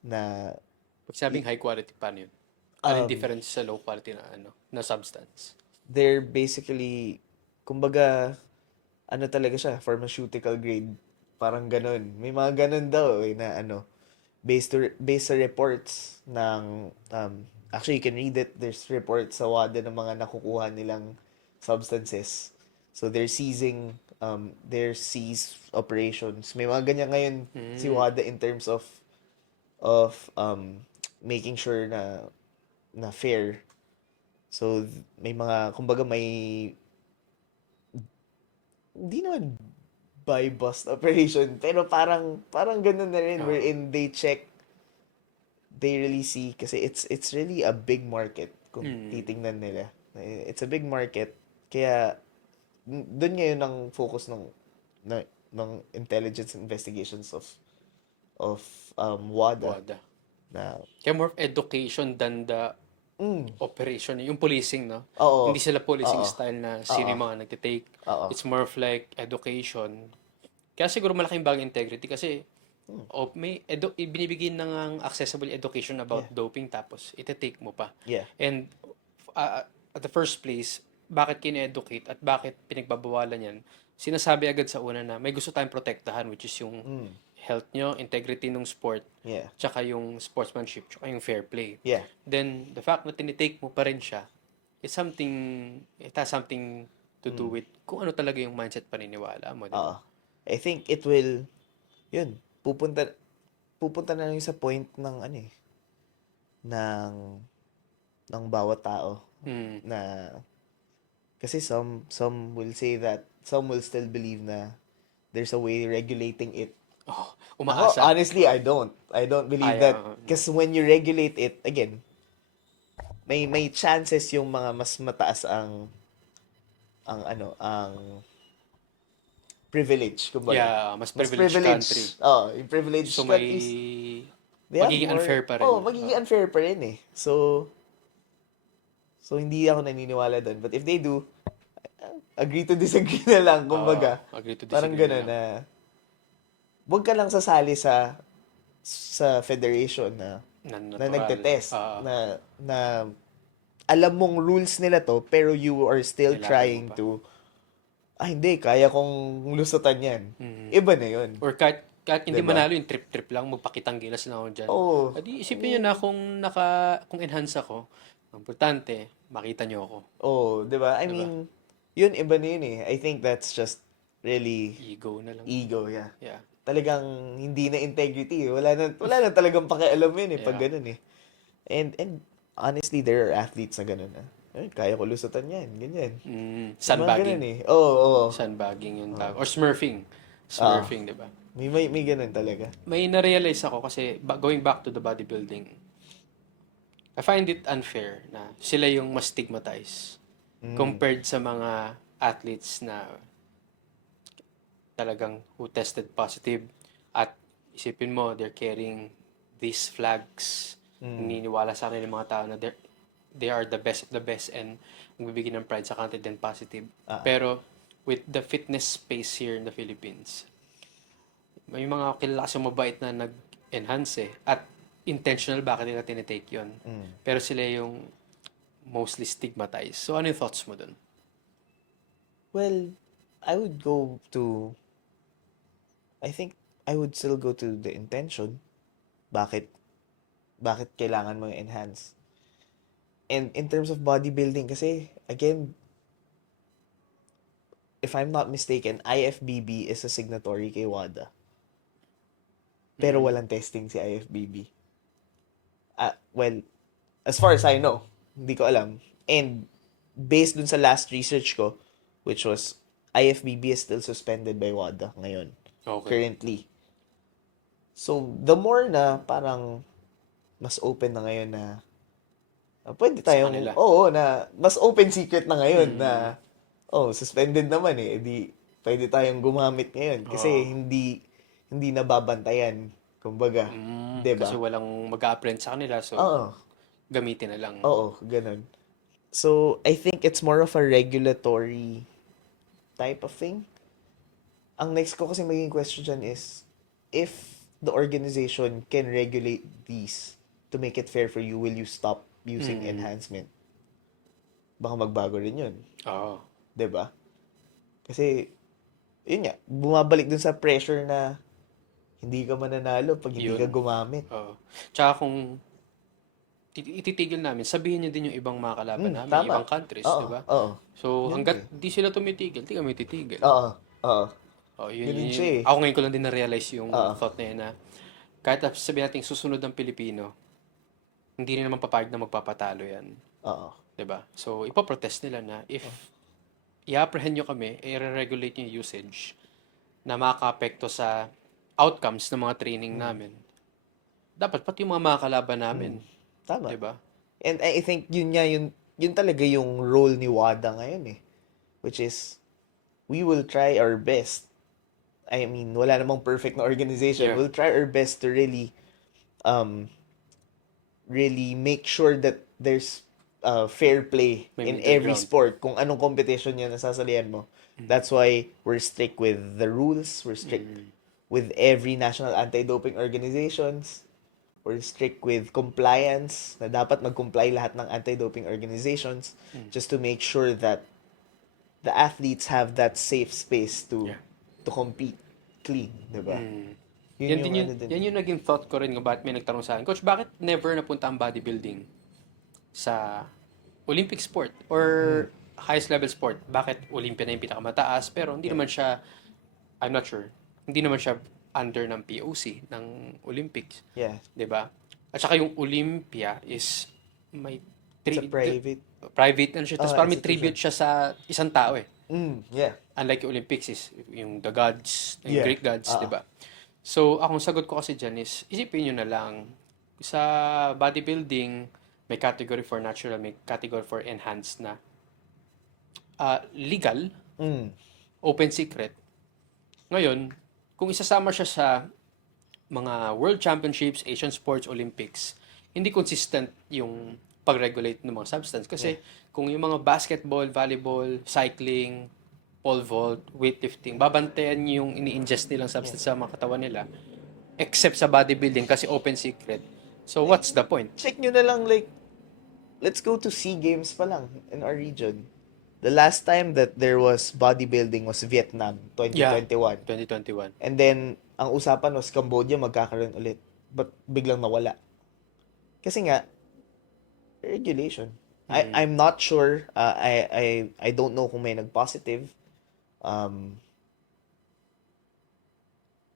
na Pag sabing high quality, paano yun? Ano yung difference sa low quality na substance? they're basically, kumbaga, ano talaga siya, pharmaceutical grade. Parang ganun. May mga ganun daw eh, na based sa reports ng, actually you can read it, there's reports sa WADA ng mga nakukuha nilang substances. So they're seizing, their seize operations. May mga ganyan ngayon si WADA in terms of making sure na fair. So may mga, kumbaga may, hindi naman buy bust operation, pero parang ganun na rin, wherein they check, they really see, kasi it's really a big market kung titingnan nila. It's a big market, kaya doon ngayon ang focus ng intelligence investigations of WADA WADA. na Kaya more of education than the mm, operation, yung policing, no? oo, Hindi sila policing oo, style na sino oo, yung mga nagtitake. oo. It's more of like education. Kaya siguro malaking bagay integrity kasi Mm, binibigay na ng accessible education yeah, about doping tapos ite-take mo pa. yeah. And at the first place, bakit kine-educate at bakit pinagbabawalan yan? Sinasabi agad sa una na may gusto tayong protektahan, which is yung Mm, health nyo, integrity ng sport, yeah, tsaka yung sportsmanship, tsaka yung fair play. yeah. Then, the fact na tinitake mo pa rin siya, it has something to do Mm, with kung ano talaga yung mindset paniniwala mo, di ba? oo. I think it will, yun, pupunta na lang yun sa point ng ano eh, ng ng bawat tao Mm. na kasi some will say that some will still believe na there's a way regulating it. Oh, Ako, umaasa. honestly, I don't believe that Ayaw. because when you regulate it, again, may chances yung mga mas mataas ang ano, ang privilege, kumbaga. Yeah, mas Mas privileged country. privilege. Oh, yung privileged So countries, they have magiging more, unfair pa rin. oh, magiging unfair pa rin eh. So hindi ako naniniwala doon. But if they do, agree to disagree na lang, kumbaga. Agree to Parang disagree gano'n na lang. na, wag ka lang sasali sa federation Na na natural. nagte-test, na alam mong rules nila to, pero you are still Kailangan mo trying pa. to, hindi, kaya kong lusutan yan. Mm. Iba na yun. Or kahit hindi Diba? manalo yung trip-trip lang, magpakitang gilas na ako dyan. Oo. Adi, isipin nyo na kung enhance ako, ang importante, makita nyo ako. Oh, 'di ba? I Diba? mean, yun iba na yun eh. I think that's just really Ego na lang. ego, yeah. Yeah. Talagang hindi na integrity. Wala na talagang pakialam yun eh pag Yeah. ganun eh. And honestly, there are athletes na ganun na. Ay, kaya ko lusutan yan, ganyan. Mga ganun Sandbagging. eh. Oo. Sandbagging yung tawag. Or smurfing. Ah, Smurfing, di ba? may ganun talaga. May na-realize ako kasi going back to the bodybuilding, I find it unfair na sila yung mas stigmatized compared sa mga athletes na talagang who tested positive at isipin mo they're carrying these flags, naniniwala sa kanila yung mga tao na they are the best of the best and magbibigay ng pride sa country then positive. Pero with the fitness space here in the Philippines, may mga kilala kasi mabait na nag-enhance at intentional bakit nila tinitake yun. Pero sila yung mostly stigmatized. So ano yung thoughts mo dun? Well, I think I would still go to the intention. Bakit kailangan mo enhance? And in terms of bodybuilding, kasi, again, if I'm not mistaken, IFBB is a signatory kay WADA. Pero walang testing si IFBB. Well, as far as I know, hindi ko alam. And based dun sa last research ko, which was IFBB is still suspended by WADA ngayon, Okay. currently. So, the more na parang mas open na ngayon na pwede tayong, kanila. na mas open secret na ngayon na, suspended naman eh, di pwede tayong gumamit ngayon kasi hindi nababantayan, kumbaga, 'di ba? Kasi walang mag-a-apprend sa kanila so Oo, gamitin na lang. ganun. So, I think it's more of a regulatory type of thing. Ang next ko kasi magiging question dyan is, if the organization can regulate these to make it fair for you, will you stop using enhancement? Baka magbago rin yun. Oo. 'Di ba? Kasi, yun nga, bumabalik dun sa pressure na hindi ka mananalo pag hindi ka Yun. gumamit. Oo. Tsaka kung ititigil namin, sabihin niyo din yung ibang mga kalaban namin, Tama. ibang countries, Oo, di ba? oo. So, Yun hanggat di sila tumitigil, di kami titigil. Oo, oo. Oh, Ganun siya eh. Ako ngayon ko lang din na-realize yung thought na yun na kahit sabihin natin susunod ng Pilipino, hindi rin naman papayag na magpapatalo yan. Oo. 'Di ba? So, ipoprotest nila na if i-apprehend nyo kami, i-regulate nyo yung usage na makaka-apekto sa outcomes ng mga training namin. Dapat pati yung mga kalaban namin. Tama. 'Di ba? And I think yun talaga yung role ni WADA ngayon eh. Which is, we will try our best. I mean, wala namang perfect na organization. Yeah. We'll try our best to um, really make sure that there's fair play May in middle every ground. sport. Kung anong competition yun nasasalihan mo. That's why we're strict with the rules. We're strict with every national anti-doping organizations. We're strict with compliance, na dapat mag-comply lahat ng anti-doping organizations just to make sure that the athletes have that safe space Yeah. to compete clean, 'di ba? Yun Yan yung din ano dun. yan yung naging thought ko rin kung bakit may nagtanong sa akin, Coach, bakit never napunta ang bodybuilding sa Olympic sport or highest level sport? Bakit Olympia na yung pinakamataas pero hindi naman siya, I'm not sure, hindi naman siya under ng POC, ng Olympics. Yeah. 'Di ba? At saka yung Olympia is may It's a private. private ano siya, tapos parang may Institution. tribute siya sa isang tao eh. Yeah. Unlike yung Olympics is yung the gods, yung Yeah. Greek gods, 'di ba? So, akong sagot ko kasi dyan is, isipin nyo na lang, sa bodybuilding, may category for natural, may category for enhanced na legal, open secret. Ngayon, kung isasama siya sa mga World Championships, Asian Sports, Olympics, hindi consistent yung pag-regulate ng mga substance. Kasi kung yung mga basketball, volleyball, cycling, pole vault, weightlifting, babantayan yung ini-ingest nilang substance sa mga katawan nila. Except sa bodybuilding kasi open secret. So what's the point? Check nyo na lang, like, let's go to SEA Games pa lang in our region. The last time that there was bodybuilding was Vietnam, 2021. 2021. And then, ang usapan was Cambodia magkakaroon ulit. But biglang nawala. Kasi nga, regulation. I'm not sure. I don't know kung may nag-positive.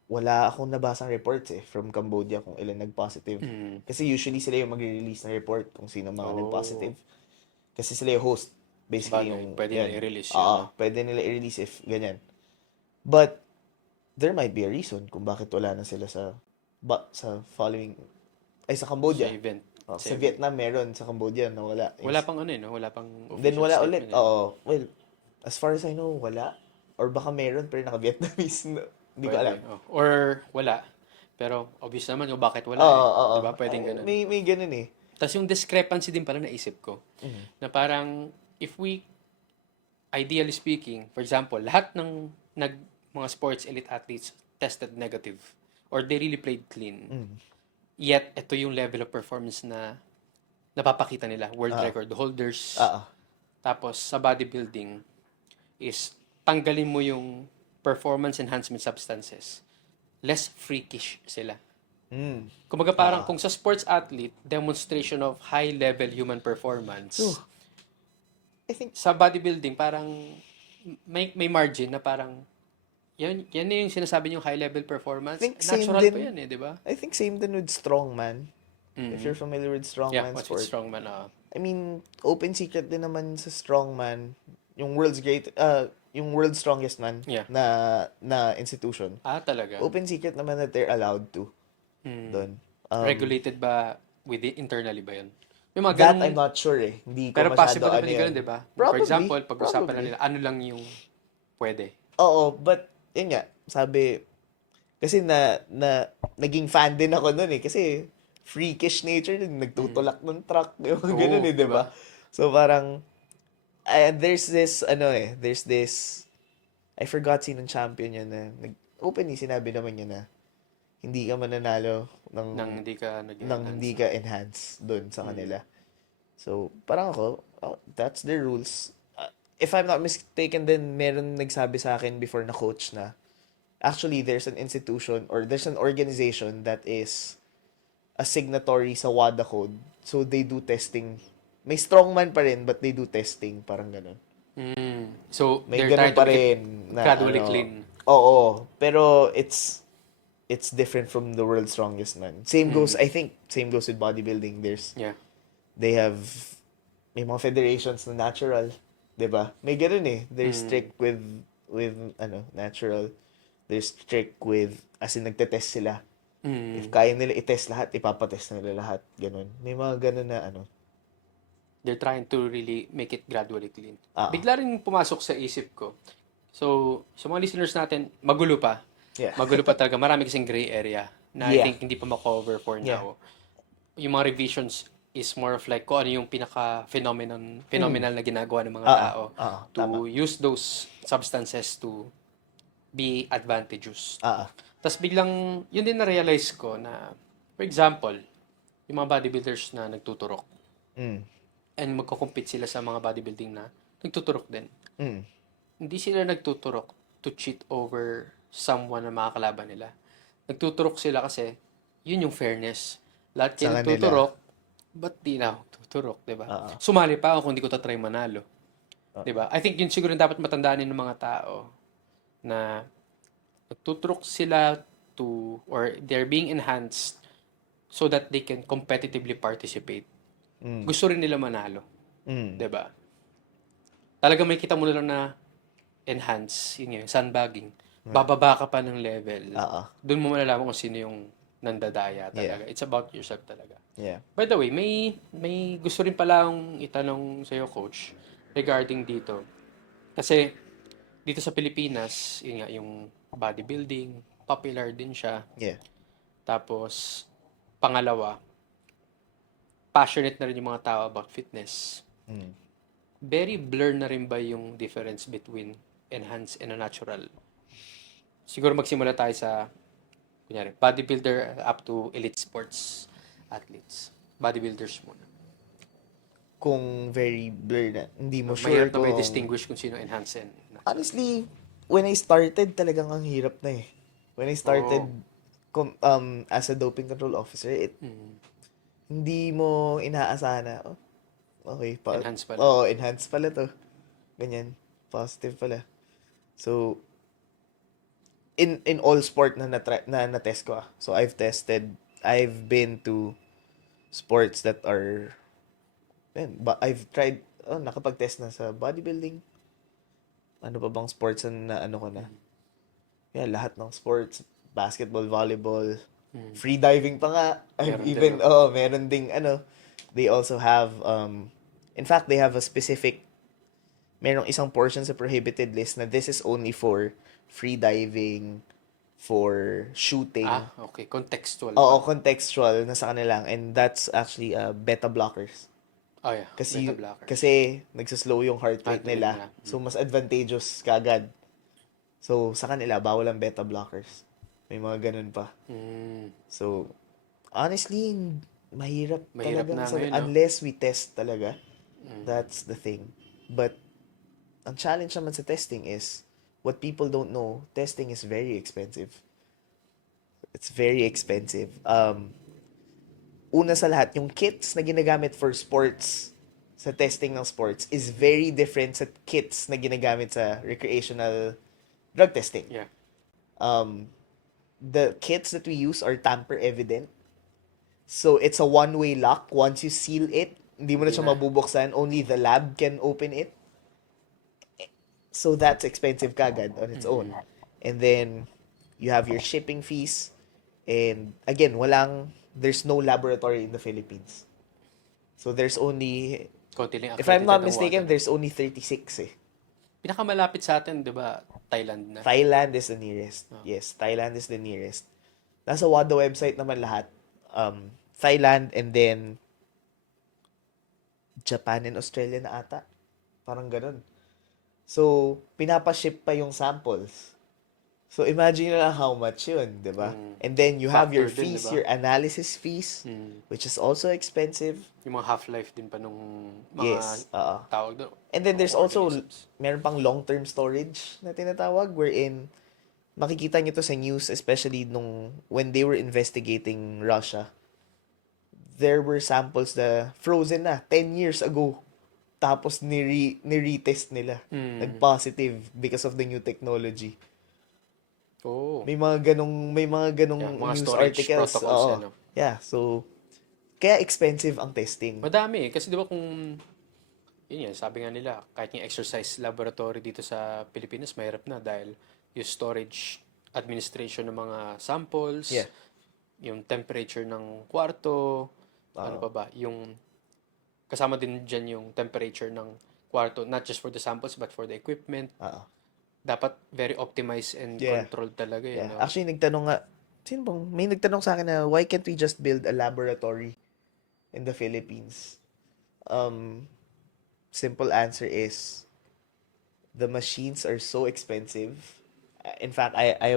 Wala akong nabasang reports from Cambodia kung ilan nag-positive. Kasi usually sila yung mag-release ng report kung sino mga nag-positive. Kasi sila yung host. Basically, Bagay, pwede nila i-release yun, Oo, no? pwede nila i-release if ganyan. But, there might be a reason kung bakit wala na sila sa following, sa Cambodia. Sa event. Sa Vietnam meron, sa Cambodia nawala. Wala pang ano no? Wala pang Then official wala statement ulit. eh. Oo. Well, as far as I know, wala. Or baka meron pero naka-Vietnamese. Hindi ko Pwede. alam. Oh. Or wala. Pero obvious naman yung bakit wala Oo, eh. oo. Diba? Pwedeng ganun. May ganun eh. Tapos yung discrepancy din pala naisip ko. Na parang, if we, ideally speaking, for example, lahat ng mga sports elite athletes tested negative or they really played clean. Yet, ito yung level of performance na napapakita nila. World record holders. Tapos, sa bodybuilding is tanggalin mo yung performance enhancement substances. Less freakish sila. Kumbaga parang kung sa sports athlete, demonstration of high-level human performance. I think, Sa bodybuilding, parang may margin na parang yan na yung sinasabi niyong high-level performance. think same Natural din. pa yan eh, di ba? I think same din with strongman. If you're familiar with Yeah, strongman what's sport. with strongman? I mean, open secret din naman sa strongman, yung yung world's strongest man Yeah. na institution. Talaga. Open secret naman that they're allowed to doon. Regulated ba internally ba yun? Yung mga That ganung, I'm not sure eh. Hindi ko pero masyado possible ano naman yung ganun, yan. di ba? For Probably, example, pag-usapan na probably. nila, ano lang yung pwede. Oo, but yun nga, sabi, kasi naging fan din ako nun eh. Kasi freakish nature din, nagtutulak ng truck, yung ganun eh, di ba? So parang, there's this, I forgot sinong champion yun na, openly sinabi naman niya na, hindi ka mananalo Nang hindi ka nang hindi ka enhance doon sa kanila. So, parang ako, that's their rules. If I'm not mistaken, then meron nagsabi sa akin before na coach na actually there's an institution or there's an organization that is a signatory sa WADA code. So, they do testing. May strongman pa rin, but they do testing. Parang ganun. So, May they're ganun trying to pa make it rin. Na, gradually ano, clean. Oo. Pero, it's different from the world's strongest man. Same goes with bodybuilding. Yeah. May mga federations na natural, 'di ba? May ganoon eh. They're strict with natural. They're strict with as in nagte-test sila. If kaya nila i-test lahat, ipapatest nila lahat, ganun. May mga ganun na They're trying to really make it gradually clean. Ah. Bigla rin pumasok sa isip ko. So, sa mga listeners natin, magulo pa. Yeah. Magulo pa talaga. Marami kasing gray area na I Yeah. think hindi pa makover for Yeah. now. Yung mga revisions is more of like kung ano yung phenomenal na ginagawa ng mga tao Tama. to use those substances to be advantageous. Ah, Tapos biglang, yun din na-realize ko na, for example, yung mga bodybuilders na nagtuturok mm, and magko-compete sila sa mga bodybuilding na nagtuturok din. mm, Hindi sila nagtuturok to cheat over someone na makakalaban nila. Nagtuturok sila kasi yun yung fairness. Lahat sa kayo kanila. nagtuturok, ba't di na ako tuturok, di ba? Oo. Sumali pa ako kung di ko tatry manalo. Di ba? I think yun siguro yung dapat matandaan ng mga tao na nagtuturok sila to, or they're being enhanced so that they can competitively participate. Gusto rin nila manalo. Mm, 'Di ba? Talaga may kita mo na lang na enhance, yun yung sandbagging. Bababa ka pa ng level. Oo. Doon mo malalaman kung sino yung nandadaya Yeah. talaga. It's about yourself talaga. Yeah. By the way, may gusto rin pala akong itanong sa iyo, coach, regarding dito. Kasi dito sa Pilipinas, yun nga, yung bodybuilding, popular din siya. Yeah. Tapos, pangalawa, passionate na rin yung mga tao about fitness. Mm. Very blur na rin ba yung difference between enhanced and a natural? Siguro magsimula tayo sa, kunyari, bodybuilder up to elite sports athletes. Bodybuilders muna. Kung very blur na, hindi mo Mahirap sure na ba kung... i-distinguish kung sino enhanced and natural? Honestly, when I started, talagang ang hirap na eh. When I started as a doping control officer, hindi mo inaasahan na, oh, okay, Enhanced pala. oh, enhanced pala to. Ganyan. Positive pala. So, in all sport na na-test ko ah. So, I've been to sports that are, I've tried, nakapag-test na sa bodybuilding. Ano pa bang sports na ano ko na? Yeah, lahat ng sports. Basketball, volleyball, free diving pa nga. I've Meron even, din, meron ding, they also have, in fact, they have a specific, merong isang portion sa prohibited list na this is only for free diving, for shooting. Ah, okay. Contextual Oo, pa. contextual na sa kanila lang. And that's actually beta blockers. Oh, yeah. Kasi, Beta blockers. kasi nagsaslow yung heart rate Heart rate nila. nila. So, mas advantageous kagad. So, sa kanila, bawal ang beta blockers. May mga ganun pa. So, honestly, mahirap Mahirap talaga. na ngayon, no? Unless we test talaga. That's the thing. But, ang challenge naman sa testing is, what people don't know, testing is very expensive. It's very expensive. Una sa lahat, yung kits na ginagamit for sports, sa testing ng sports, is very different sa kits na ginagamit sa recreational drug testing. Yeah. The kits that we use are tamper evident. So, it's a one-way lock. Once you seal it, hindi mo na siya mabubuksan. Only the lab can open it. So, that's expensive kagad on its own. And then, you have your shipping fees. And, again, there's no laboratory in the Philippines. So, there's only, Konti lang if I'm not accredited ang mistaken, WADA. there's only 36 eh. Pinakamalapit sa atin, di ba, Thailand na. Thailand is the nearest. Yes, Thailand is the nearest. Nasa WADA website naman lahat. Thailand and then Japan and Australia na ata. Parang ganun. So, pinapaship pa yung samples. So, imagine na how much yun, di ba? And then, you have your Factor din, fees, diba? your analysis fees, which is also expensive. Yung mga half-life din pa nung mga Yes, tawag doon. And then, there's mga also, organisms. meron pang long-term storage na tinatawag, wherein, makikita nyo to sa news, especially when they were investigating Russia. There were samples na frozen na 10 years ago. Tapos ni-retest nila. Nag-positive because of the new technology. Oh. May mga ganong Yeah, mga news storage articles. protocols Oo. yan, no? Yeah, so kaya expensive ang testing. Madami eh. Kasi di ba kung, yun yan, sabi nga nila, kahit yung exercise laboratory dito sa Pilipinas, mahirap na dahil yung storage administration ng mga samples, Yeah. yung temperature ng kwarto, ano pa ba, yung kasama din dyan yung temperature ng kwarto, not just for the samples but for the equipment. dapat very optimized and Yeah. controlled talaga, Yeah. no? Actually, may nagtanong sa akin na, why can't we just build a laboratory in the Philippines? Um, Simple answer is, the machines are so expensive. In fact, I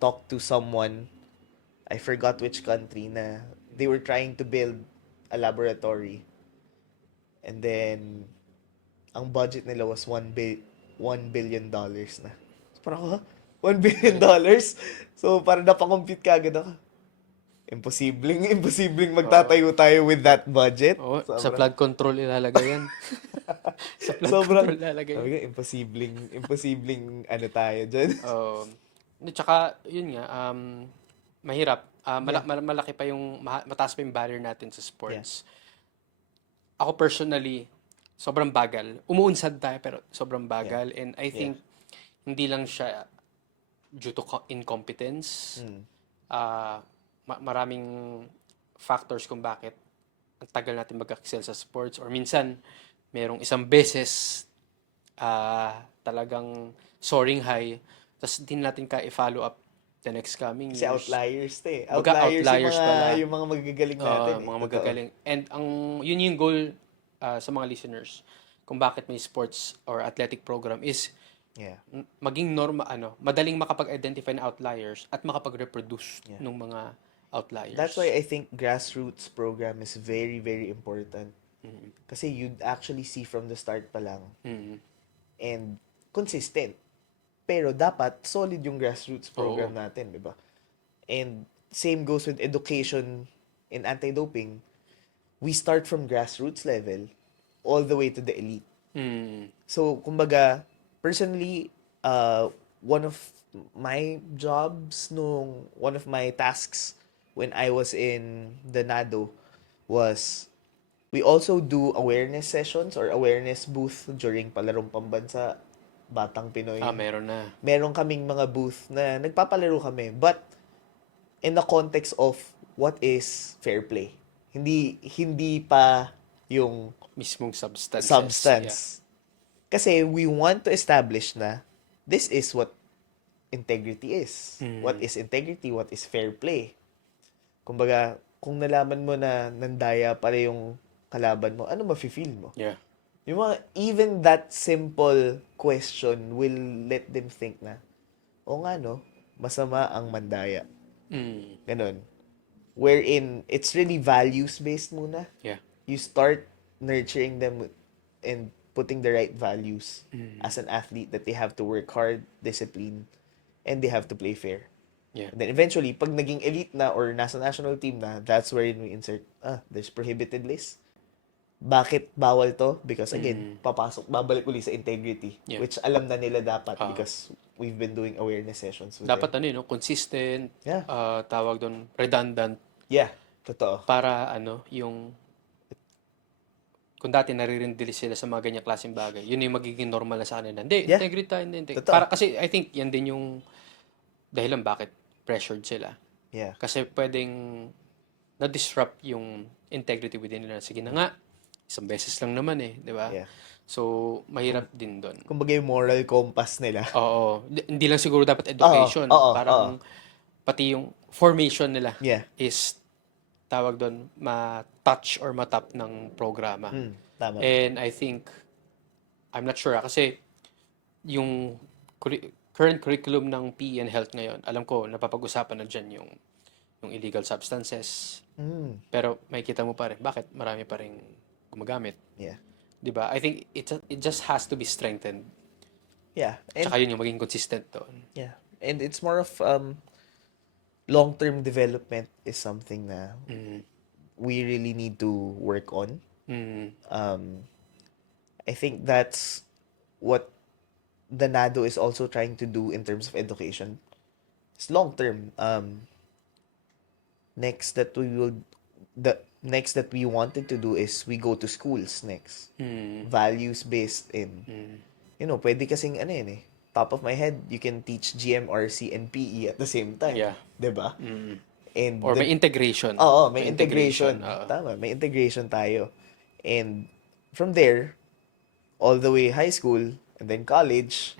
talked to someone, I forgot which country, na they were trying to build a laboratory, and then ang budget nila was $1 billion na. So parang ako, ha? $1 billion? So parang napakompute ka agad ako. Imposibleng Oo. magtatayo tayo with that budget. Oo, sa Sobrang, flood control ilalagay yan. Sa flood sobrang, control ilalagay sabi yan. ko, imposibleng ano tayo dyan. Tsaka, yun nga, mahirap. Yeah. Malaki pa yung, mataas pa yung barrier natin sa Yeah. sports. Ako personally, sobrang bagal. Umuunsad tayo, pero sobrang bagal. And I think, hindi lang siya due to incompetence. Ah, maraming factors kung bakit ang tagal natin mag-excel sa sports. Or minsan, merong isang beses talagang soaring high, tapos hindi natin i-follow up the next coming Kasi years. outliers to eh. Outliers pala. Yung mga magagaling natin eh. Mga Totoo. magagaling. And yun yung goal sa mga listeners kung bakit may sports or athletic program is Yeah. maging madaling makapag-identify ng outliers at makapag-reproduce ng mga outliers. That's why I think grassroots program is very, very important. Kasi you'd actually see from the start pa lang. And consistent. Pero dapat solid yung grassroots program natin, di ba? And same goes with education in anti-doping. We start from grassroots level all the way to the elite. So, kumbaga, personally, one of my one of my tasks when I was in the NADO was, we also do awareness sessions or awareness booth during palarong pambansa, Batang Pinoy. Meron na. Meron kaming mga booth na nagpapalaro kami, but in the context of what is fair play. Hindi pa yung Mismong substance. substance. Kasi we want to establish na this is what integrity is. What is integrity? What is fair play? Kumbaga, kung nalaman mo na nandaya pala yung kalaban mo, ano mafe-feel mo? Yeah. Yung mga, even that simple question will let them think na, o nga no, masama ang mandaya. Ganon. Wherein, it's really values-based muna. Yeah. You start nurturing them and putting the right values as an athlete, that they have to work hard, discipline, and they have to play fair. Yeah. And then eventually, pag naging elite na or nasa national team na, that's where we insert, there's prohibited list. Bakit bawal to? Because again, babalik uli sa integrity, which alam na nila dapat because we've been doing awareness sessions with Dapat them. consistent, Yeah. tawag doon, redundant, Yeah, totoo. para yung kung dati naririndili sila sa mga ganyang klaseng bagay, yun yung magiging normal na sa kanila. Hindi, Yeah. integrity tayo, hindi. Totoo. Para, kasi I think yan din yung dahilan bakit pressured sila. Yeah. Kasi pwedeng na-disrupt yung integrity within nila. Sige na nga, isang beses lang naman di ba? Yeah. So, mahirap din doon. Kumbaga yung moral compass nila. Oo. Hindi lang siguro dapat education. Parang pati yung formation nila Yeah. is tawag doon ma-touch or matap ng programa. Tama. And I think, I'm not sure kasi yung current curriculum ng PE and health ngayon, alam ko, napapag-usapan na dyan yung illegal substances. Pero may kita mo pa rin, bakit marami pa rin gumagamit? Yeah. Diba? I think it just has to be strengthened. Yeah. And Tsaka yun yung maging consistent doon. yeah. And it's more of long-term development is something na we really need to work on. I think that's what the NADO is also trying to do in terms of education. It's long-term. Next that we wanted to do is we go to schools next. Values-based in. Pwede kasing top of my head, you can teach GMRC and PE at the same time. Yeah. Diba? And Or may integration. Oo, may integration. Oo. Tama, may integration tayo. And from there, all the way high school, and then college,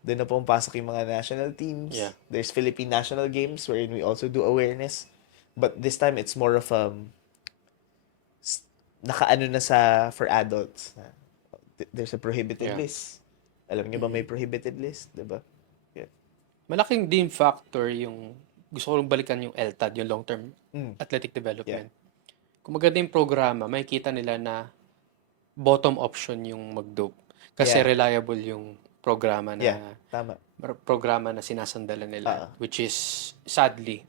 Doon na pumapasok yung mga national teams. Yeah. There's Philippine national games wherein we also do awareness. But this time, it's more of nakaano na sa for adults. There's a prohibited Yeah. list. Alam niyo ba may prohibited list, 'di ba? Yeah. Malaking din factor yung gusto ko lang balikan yung LTAD, yung long-term Mm. athletic development. Kung maganda yung programa, makikita nila na bottom option yung mag-dope. Kasi Yeah. reliable yung programa Yeah, na tama. sinasandalan nila, Oo. which is sadly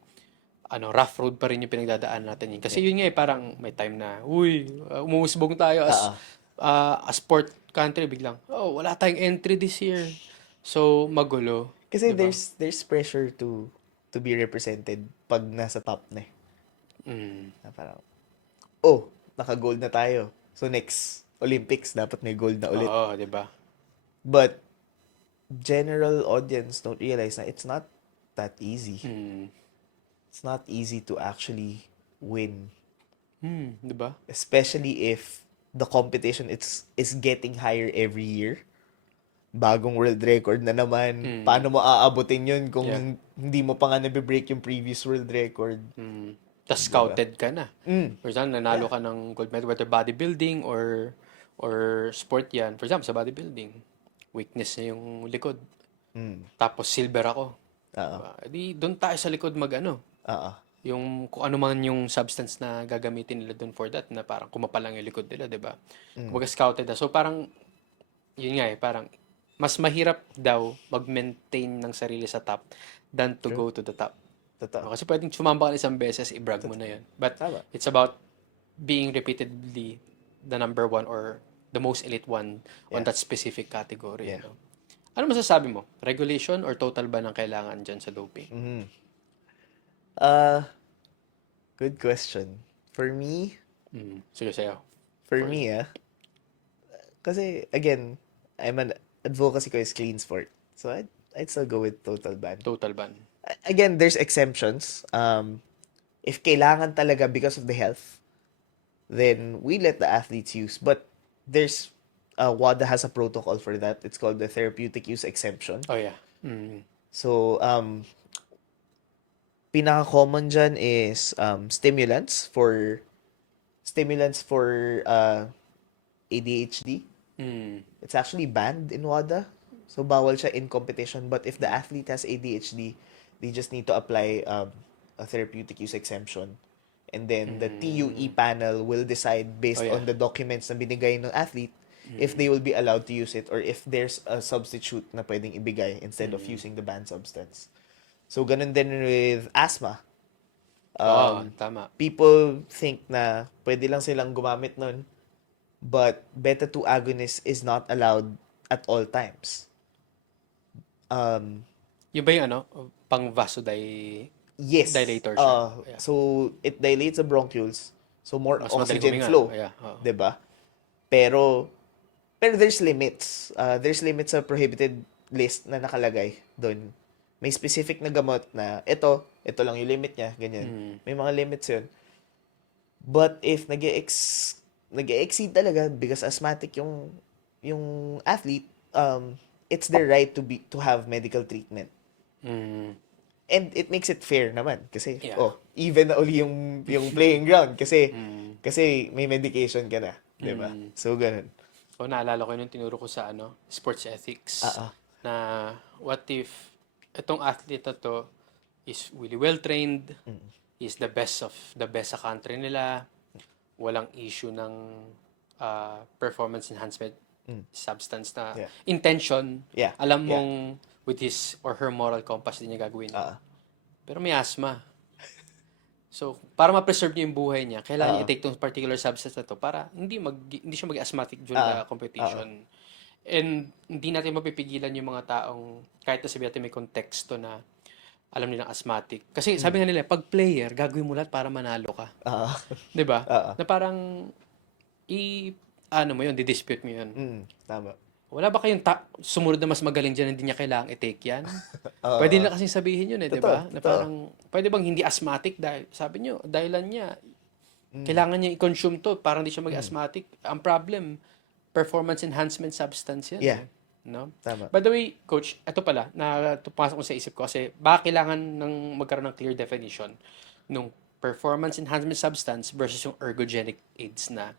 rough road pa rin yung pinagdadaan natin yun. Kasi yun nga parang may time na, umuusbong tayo Oo. a sport country, biglang, wala tayong entry this year. So, magulo. Kasi Diba? there's pressure to be represented pag nasa top na eh. Na parang, naka-gold na tayo. So next Olympics, dapat may gold na ulit. Oo, diba? But general audience don't realize na it's not that easy. It's not easy to actually win. Diba? Especially if the competition is getting higher every year. Bagong world record na naman. Paano mo aabutin yun kung Yeah. hindi mo pa nga nabe-break yung previous world record? Tapos scouted ka na. Mm. For example, nanalo ka ng gold medal, whether bodybuilding or sport yan. For example, sa bodybuilding, weakness na yung likod. Tapos silver ako. Oo. Diba? Di, doon tayo sa likod Oo. yung kung ano man yung substance na gagamitin nila doon for that, na parang kumapalang yung likod nila, di ba? Kumbaga scouted na. So parang, yun nga parang, mas mahirap daw mag-maintain ng sarili sa top than to go to the top. Totoo. Kasi pwedeng sumamba ka isang beses, i-brag mo na yun. But Tama. it's about being repeatedly the number one or the most elite one on that specific category. Yeah. Ano masasabi mo? Regulation or total ban ang kailangan dyan sa doping? Good question. For me, Sige sa'yo. kasi again, I'm an advocacy ko is clean sport. So I'd still go with total ban. Total ban. Again, there's exemptions. If kailangan talaga because of the health, then we let the athletes use. But there's WADA has a protocol for that. It's called the therapeutic use exemption. Oh yeah. So pinaka-common dyan is stimulants for ADHD. It's actually banned in WADA. So bawal siya in competition. But if the athlete has ADHD, they just need to apply a therapeutic use exemption. And then the TUE panel will decide based on the documents na binigay ng athlete if they will be allowed to use it or if there's a substitute na pwedeng ibigay instead of using the banned substance. So ganun din with asthma. Tama. People think na pwede lang silang gumamit nun, but beta-2 agonist is not allowed at all times. Yung ba yung pang Yes. dilator siya? Yeah. So it dilates the bronchioles. So more Mas madaling oxygen huminga. flow. Yeah, oo. 'Di ba? Pero there's limits. There's limits sa prohibited list na nakalagay doon. May specific na gamot na ito lang yung limit niya, ganyan. May mga limits 'yun. But if nag-exceed talaga because asthmatic yung athlete, it's their right to have medical treatment. And it makes it fair naman kasi even na uli yung playing ground kasi may medication ka na, 'di ba? So ganun. So naalala ko yung tinuro ko sa sports ethics na what if itong athlete na to is really well trained, is the best sa country nila, walang issue ng performance enhancement substance na intention, alam mong with his or her moral compass din niya gagawin. Pero may asthma. So, para ma-preserve niya yung buhay niya, kailangan niya i-take tong particular substance na to para hindi siya mag-asthmatic during the competition. And hindi natin mapipigilan yung mga taong, kahit na sabi natin may konteksto na alam nilang asthmatic. Kasi sabi nga nila, pag player, gagawin mo lahat para manalo ka. 'Di ba? Na parang di-dispute mo yun. Tama. Wala ba kayong sumunod na mas magaling dyan, hindi niya kailangang i-take yan? Pwede nila kasing sabihin yun di ba? Na parang, pwede bang hindi asthmatic dahil, sabi nyo, dahilan niya, kailangan niya i-consume to para hindi siya mag-asthmatic. Ang problem, performance enhancement substance yan. Yeah. no? Tama. By the way, coach, ito pala, pumasok ko sa isip ko kasi baka kailangan ng magkaroon ng clear definition nung performance enhancement substance versus yung ergogenic aids na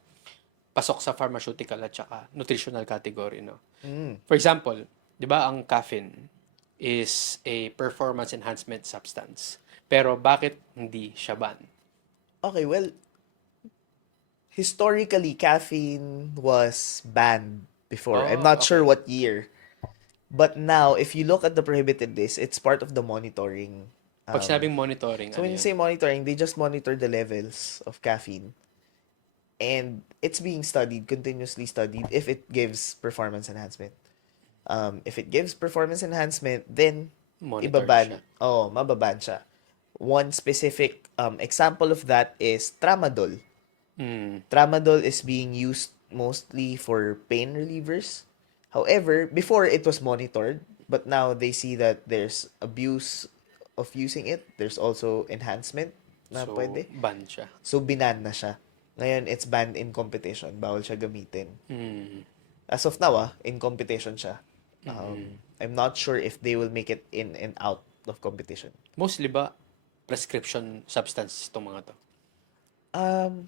pasok sa pharmaceutical at saka nutritional category, no? Mm. For example, 'di ba ang caffeine is a performance enhancement substance. Pero bakit hindi siya ban? Okay, well, historically, caffeine was banned before. I'm not sure Okay. what year. But now, if you look at the prohibited list, it's part of the monitoring. Pag sinabing monitoring, So ano when you yun? say monitoring, they just monitor the levels of caffeine. And it's being studied, continuously studied, if it gives performance enhancement. If it gives performance enhancement, then Monitored siya. ibaban. Oh, mababan siya. One specific example of that is tramadol. Mm. Tramadol is being used mostly for pain relievers. However, before it was monitored, but now they see that there's abuse of using it. There's also enhancement na So, pwede. ban siya. So, binan na siya. Ngayon, it's banned in competition. Bawal siya gamitin. Mm. As of now, in competition siya. Mm. I'm not sure if they will make it in and out of competition. Mostly ba, prescription substance itong mga to? Um,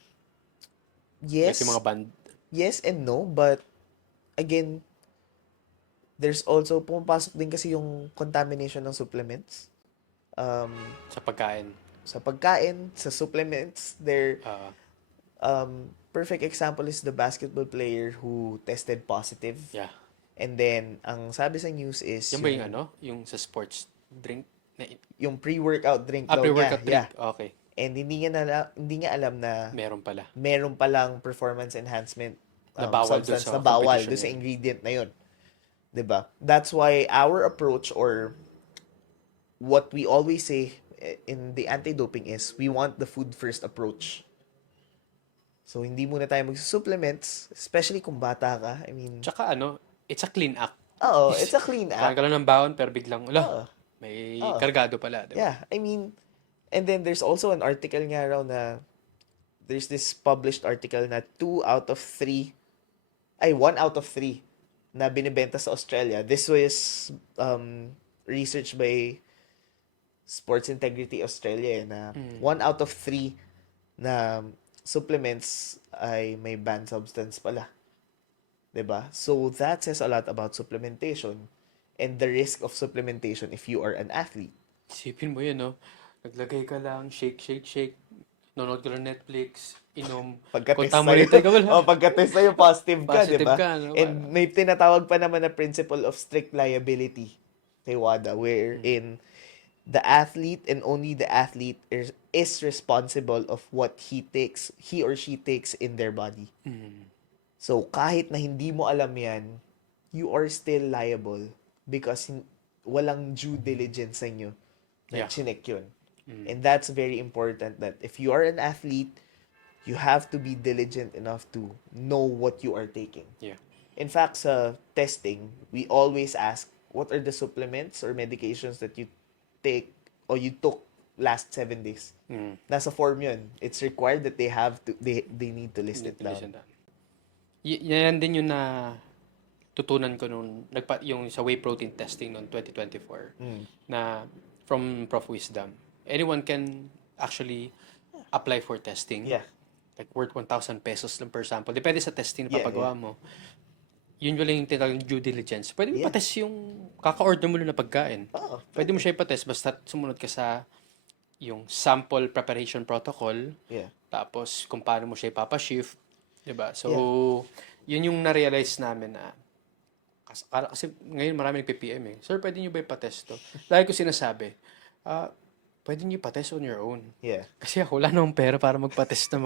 Like yung yes, mga band yes and no, but again, there's also, pumapasok din kasi yung contamination ng supplements. sa pagkain. Sa pagkain, sa supplements, they're, Ah, perfect example is the basketball player who tested positive. yeah. And then, ang sabi sa news is Yan ba yung ano? Yung sa sports drink? Na, yung pre-workout drink daw pre-workout niya. drink. Okay. And hindi niya alam na Meron pala. meron palang performance enhancement Na bawal dun substance sa na bawal competition doon sa yun. ingredient na yun. 'Di ba? That's why our approach, or what we always say in the anti-doping, is we want the food first approach. So hindi muna tayo mag-supplements, especially kung bata ka. I mean, Tsaka ano, it's a clean act. oo, it's a clean Kain act. ka lang ng baon pero biglang, Oo. may Oo. kargado pala. Diba? Yeah, I mean, and then there's also an article nga raw na there's this published article na 1 out of 3 na binibenta sa Australia. This was research by Sports Integrity Australia na 1 out of 3 na supplements ay may banned substance pala. 'Di ba? So that says a lot about supplementation and the risk of supplementation if you are an athlete. Isipin mo yun, no? Naglagay ka lang, shake, shake, shake. Nanonood ka ng Netflix, inom. Pagka-test Contaminated sa'yo, ka wala. pagka-test sa'yo, positive ka, di Positive ba? ka, no? And may tinatawag pa naman na principle of strict liability kay WADA, wherein the athlete and only the athlete is responsible of what he or she takes in their body. So, kahit na hindi mo alam yan, you are still liable because walang due diligence sa inyo na Yeah. chinek yun. And that's very important, that if you are an athlete, you have to be diligent enough to know what you are taking. Yeah. In fact, sa testing, we always ask, what are the supplements or medications that you take or you took last 7 days? Nasa form yun. It's required that they need to list it down. Yan din yung na tutunan ko nung yung sa whey protein testing noong 2024 na from Prof Wisdom. Anyone can actually apply for testing. Yeah. Like worth 1,000 pesos lang per sample. Depende sa testing na Yeah, papagawa mo. Yun wala yung tinatawag due diligence. Pwede mo Yeah. ipatest yung kaka-order mo lang na pagkain. Oo. Pwede mo siya ipatest basta sumunod ka sa yung sample preparation protocol. Yeah. Tapos kung paano mo siya ipapashift. Diba? So, yun yung na-realize namin na kasi ngayon marami nagpi-PM eh. Sir, pwede nyo ba ipatest to? Lagi ko sinasabi, pwede nyo ipatest on your own. Yeah. Kasi ako wala namang pera para magpatest ng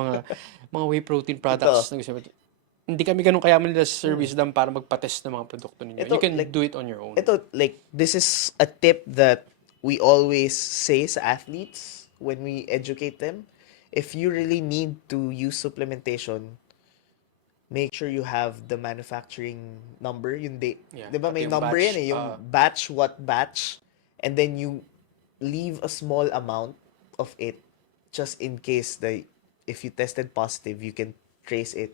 mga whey protein products. Hindi kami ganun kayaman nila sa Sir Wisdom para magpatest ng mga produkto ninyo. Ito, You can like, do it on your own. Ito, like, this is a tip that we always say sa athletes when we educate them. If you really need to use supplementation, make sure you have the manufacturing number, yung date. Yeah, Di ba may pati yung number batch, yan eh, yung batch, what batch, and then you leave a small amount of it just in case if you tested positive, you can trace it.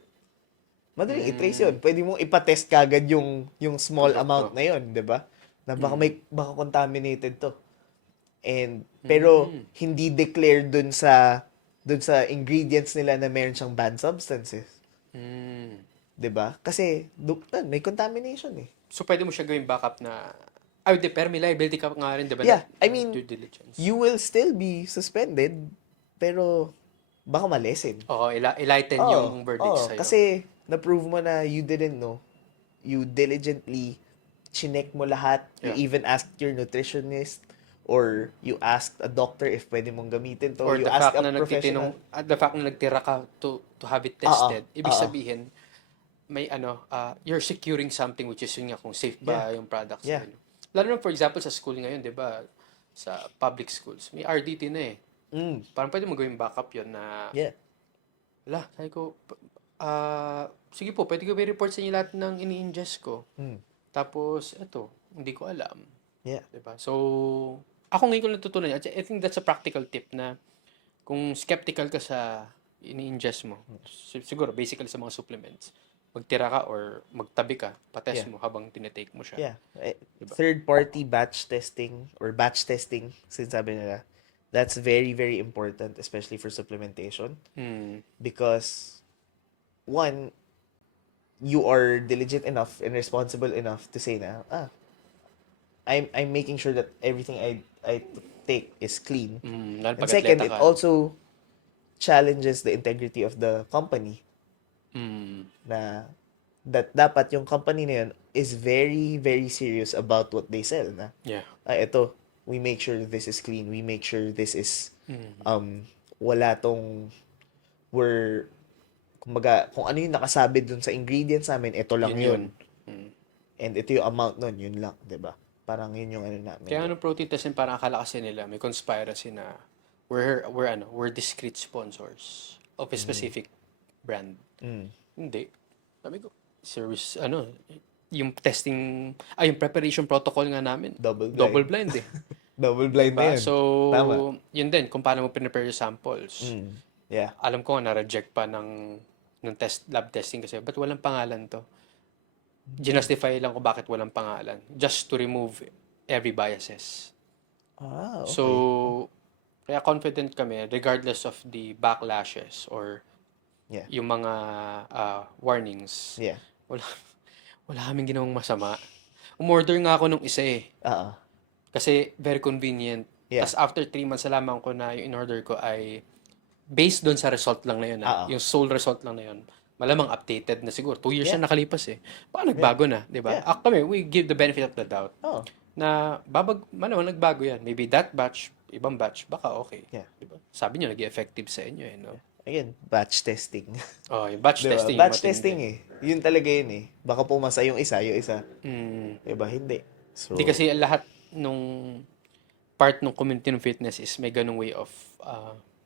Madaling i-trace yun. Pwede mong ipatest kagad yung small amount Produkto. na yun, di ba? Na baka contaminated to. Pero Mm. hindi declared dun sa ingredients nila na meron siyang banned substances, Mm. 'di ba? Kasi may contamination eh. So, pwede mo siya gawing backup na, ay, di, pero may liability ka nga rin, di ba, na, Yeah, I na mean, due diligence. you will still be suspended, pero baka malesen. Oo, ilighten Oo, yung verdict oo, sa'yo. kasi na-prove mo na you didn't know. You diligently chinek mo lahat. You Yeah. even asked your nutritionist or you asked a doctor if pwede mong gamitin to. Or You the asked fact a na professional. the fact na nagtira ka to have it Oo, tested, ibig oo. sabihin, may you're securing something which is yun nga kung safe Yeah, ba yung product yeah. sa'yo. Lalo na for example sa school ngayon, di ba, sa public schools, may RDT na eh. Mm, Parang pwede mo gawing backup yun na, yeah. sabi ko, sige po, pwede ko i-report sa inyo lahat ng ini-ingest ko. Mm, Tapos, eto, hindi ko alam. yeah. Diba? So, ako ngayon ko natutunan yan. I think that's a practical tip na kung skeptical ka sa ini-ingest mo, siguro, basically sa mga supplements, magtira ka or magtabi ka, patest Yeah. mo habang tinetake mo siya. Yeah. Diba? Third-party batch testing or batch testing, sinasabi nila, that's very, very important, especially for supplementation. Hmm. Because, one, you are diligent enough and responsible enough to say na, I'm making sure that everything I take is clean. Lalo And pag second, atleta it ka. also challenges the integrity of the company Hmm. na that dapat yung company na yun is very, very serious about what they sell na. Yeah. Ito, we make sure this is clean. We make sure this is, Hmm. wala tong, kumbaga, kung ano yung nakasabi dun sa ingredients namin, ito lang Yun. yun. Hmm. And ito yung amount nun, yun lang, 'di ba? Parang yun yung ano namin. Kaya ano protein testing parang akala kasi nila may conspiracy na we're discreet sponsors of a specific brand. Mm. Hindi. Sabi ko, service yung testing yung preparation protocol nga namin Double double blind. blind eh. Double blind na Diba? yun. So, Tama. yun din kung paano mo prepare yung samples. Mm. Yeah. Alam ko nga na-reject pa ng lab testing kasi ba't walang pangalan to? Ginustify lang ko bakit walang pangalan. Just to remove every biases. Okay. So, kaya confident kami regardless of the backlashes or Yeah. yung mga warnings. Yeah. Wala kaming ginawang masama. Umorder nga ako nung isa eh. Oo. Kasi very convenient. Yeah. Tapos after 3 months, nalaman ko na yung in-order ko ay based doon sa result lang na yun. Yung sole result lang na yun. Malamang updated na siguro. 2 years Yeah. na nakalipas eh. Baka nagbago na, di ba? Yeah. Kami, we give the benefit of the doubt. Oo. Na malamang nagbago yan. Maybe that batch, ibang batch, baka okay. Yeah. Diba? Sabi nyo, nag-effective sa inyo eh, no? Again, batch testing. Oh, yung batch Diba? testing. Batch yung matindi. testing eh. Yun talaga yun eh. Baka pumasa yung isa. Mm. Diba? Hindi. So, Hindi kasi lahat nung part ng community ng fitness is may ganung way of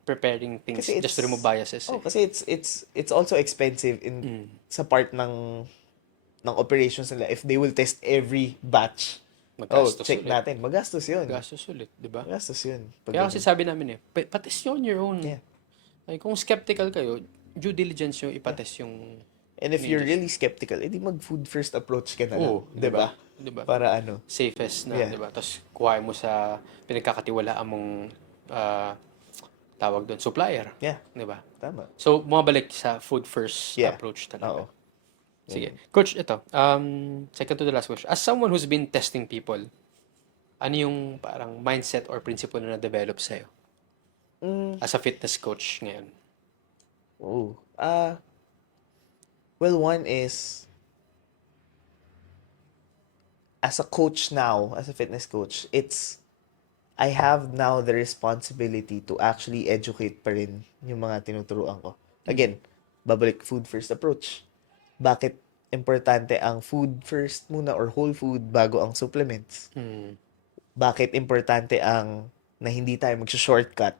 preparing things Kasi just to remove biases. oh, Eh. kasi it's also expensive in sa part ng operations nila if they will test every batch. Magastos check ulit. natin. Magastos yun. Gastos ulit, di ba? Magastos yun. Pag Kaya kasi ganun. sabi namin eh, patest nyo on your own. Yeah. Ay, kung skeptical kayo, due diligence nyo ipatest yung And if you're really skeptical, edi mag-food first approach ka na lang. Oo, Diba? Diba? Para ano. Safest na, Yeah. di ba? Tapos kuhain mo sa pinagkakatiwalaan mong tawag doon, supplier. Yeah. Di ba? Tama. So, bumabalik sa food first Yeah. approach talaga. Oo. Sige. Coach, ito. Second to the last question. As someone who's been testing people, ano yung parang mindset or principle na na-develop sa'yo? As a fitness coach ngayon. Oh. Well, one is, as a coach now, as a fitness coach, I have now the responsibility to actually educate pa rin yung mga tinuturuan ko. Again, babalik food first approach. Bakit importante ang food first muna or whole food bago ang supplements? Bakit importante ang na hindi tayo mag-shortcut?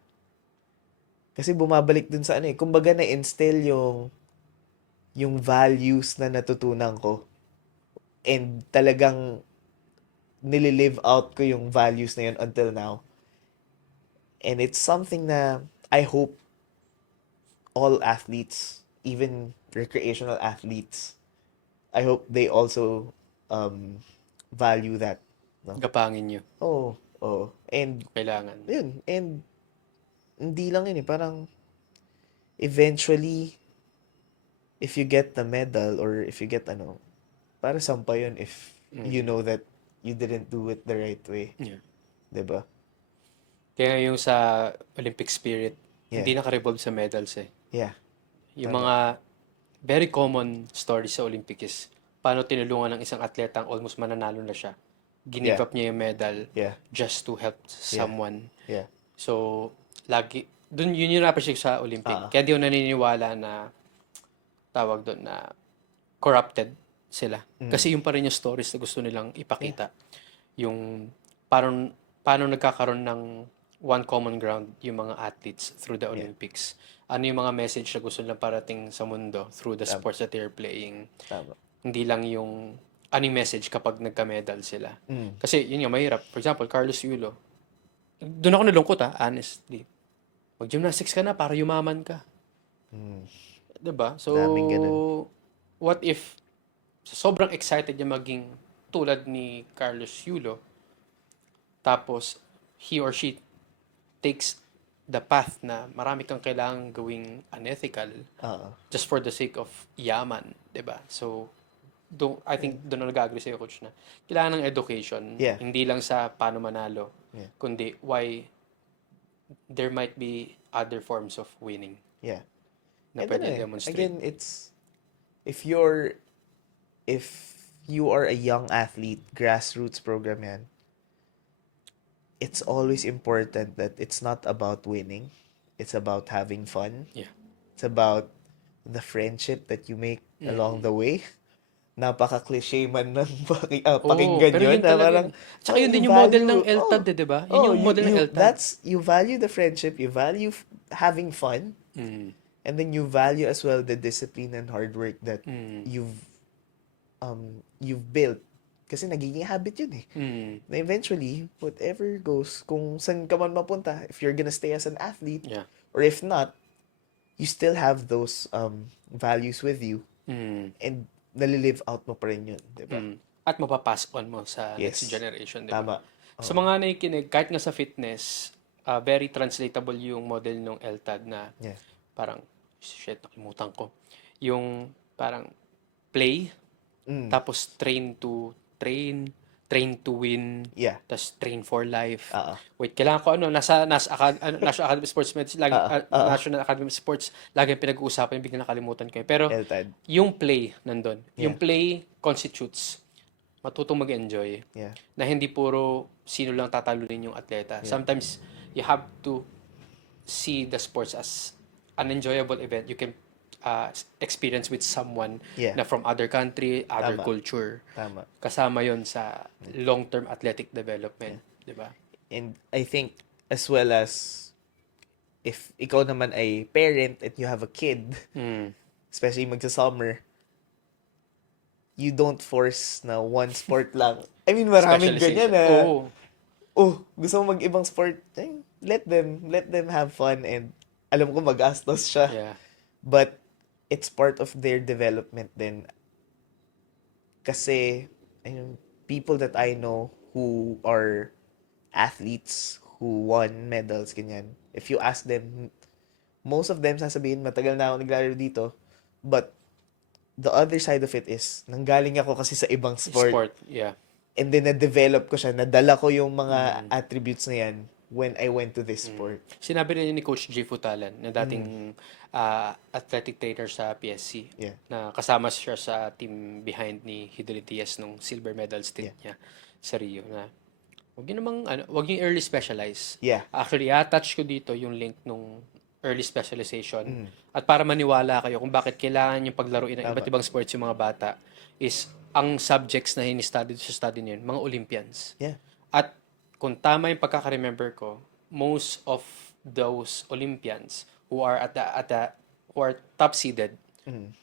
Kasi bumabalik dun sa kumbaga na-instill yung values na natutunan ko and talagang nililive out ko yung values na yun until now. And it's something na I hope all athletes even recreational athletes, I hope they also value that. No? Gapangin nyo. Oh, oh. And Kailangan. yun, and hindi lang yun eh, parang eventually if you get the medal or if you get para sampa yun if you know that you didn't do it the right way. Yeah. 'Di ba? Kaya yung sa Olympic spirit, hindi Yeah. naka-revolve sa medals eh. Yeah. Yung Tama. mga very common stories sa Olympic is paano tinulungan ng isang atleta ang almost mananalo na siya. Ginive Yeah. up niya yung medal Yeah. just to help someone. Yeah. So, yun yung na-appreciate sa Olympic. Kaya di ko naniniwala na tawag doon na corrupted sila. Kasi yung pa rin yung stories na gusto nilang ipakita. Yung paano nagkakaroon ng one common ground yung mga athletes through the Olympics. Ano yung mga message na gusto nilang parating sa mundo through the sports that they're playing. Tama. Hindi lang yung ano yung message kapag nagka-medal sila. Mm. Kasi yun nga, mahirap. For example, Carlos Yulo. Doon ako nalungkot honestly. Mag-gymnastics ka na para yumaman ka. Mm. 'Di ba? So, Daming ganun. what if sobrang excited niya maging tulad ni Carlos Yulo, tapos he or she takes the path na marami kang kailangang gawing unethical just for the sake of yaman, 'di ba? So, I think doon na nag-agree sa'yo, coach, na kailangan ng education, Yeah. hindi lang sa paano manalo, Yeah. kundi why there might be other forms of winning Yeah. na And pwede ano demonstrate. again, it's if you are a young athlete, grassroots program yan, it's always important that it's not about winning. It's about having fun. Yeah. It's about the friendship that you make along the way. Napaka-cliche man ng pakinggan pero yun. yun Na talaga parang, yun. Tsaka yun you din yung model value- ng LTAD, di ba? Yun yung model ng LTAD. You value the friendship, you value having fun, and then you value as well the discipline and hard work that you've built. Kasi nagiging habit yun eh. Na eventually, whatever goes, kung saan ka man mapunta, if you're gonna stay as an athlete, Yeah. or if not, you still have those values with you, and nalilive out mo pa rin yun, di ba? At mapapass on mo sa Yes. next generation, di ba? Tama. Sa mga nakikinig, kahit nga sa fitness, very translatable yung model ng LTAD na Yeah. parang, shit, nakalimutan ko. Yung parang play, tapos train to win, Yeah. tapos train for life. Oo. Wait, kailangan ko National Academy of Sports Medicine, National Academy of Sports, lagi pinag-uusapan, biglang nakalimutan ko. Pero LTAD. yung play nandun. Yeah. Yung play constitutes matutong mag-enjoy. Yeah. Na hindi puro sino lang tatalunin yung atleta. Sometimes you have to see the sports as an enjoyable event you can experience with someone Yeah. na from other country, other Tama. culture. Tama. Kasama yon sa long-term athletic development, di ba? And I think, as well as, if ikaw naman ay parent and you have a kid, especially magsa-summer, you don't force na one sport lang. I mean, maraming ganyan na, gusto mo mag-ibang sport, let them have fun, and alam ko magastos siya. Yeah. But it's part of their development din. Kasi, people that I know who are athletes who won medals, ganyan. If you ask them, most of them sasabihin, matagal na ako naglalaro dito. But, the other side of it is, nanggaling ako kasi sa ibang sport. Yeah. And then, na-develop ko siya. Nadala ko yung mga attributes na yan when I went to this sport. Sinabi rin ni Coach G. Futalan, na dating athletic trainer sa PSC, Yeah. na kasama siya sa team behind ni Hidoli Diaz nung silver medal stint niya sa Rio, na wag yung early specialize. Yeah. Actually, attach ko dito yung link nung early specialization. At para maniwala kayo kung bakit kailangan yung paglaruin ng iba't ibang sports yung mga bata, is ang subjects na hini-study sa study niyo, mga Olympians. Yeah. At kung tama yung pagkaka-remember ko, most of those Olympians who are who are top seeded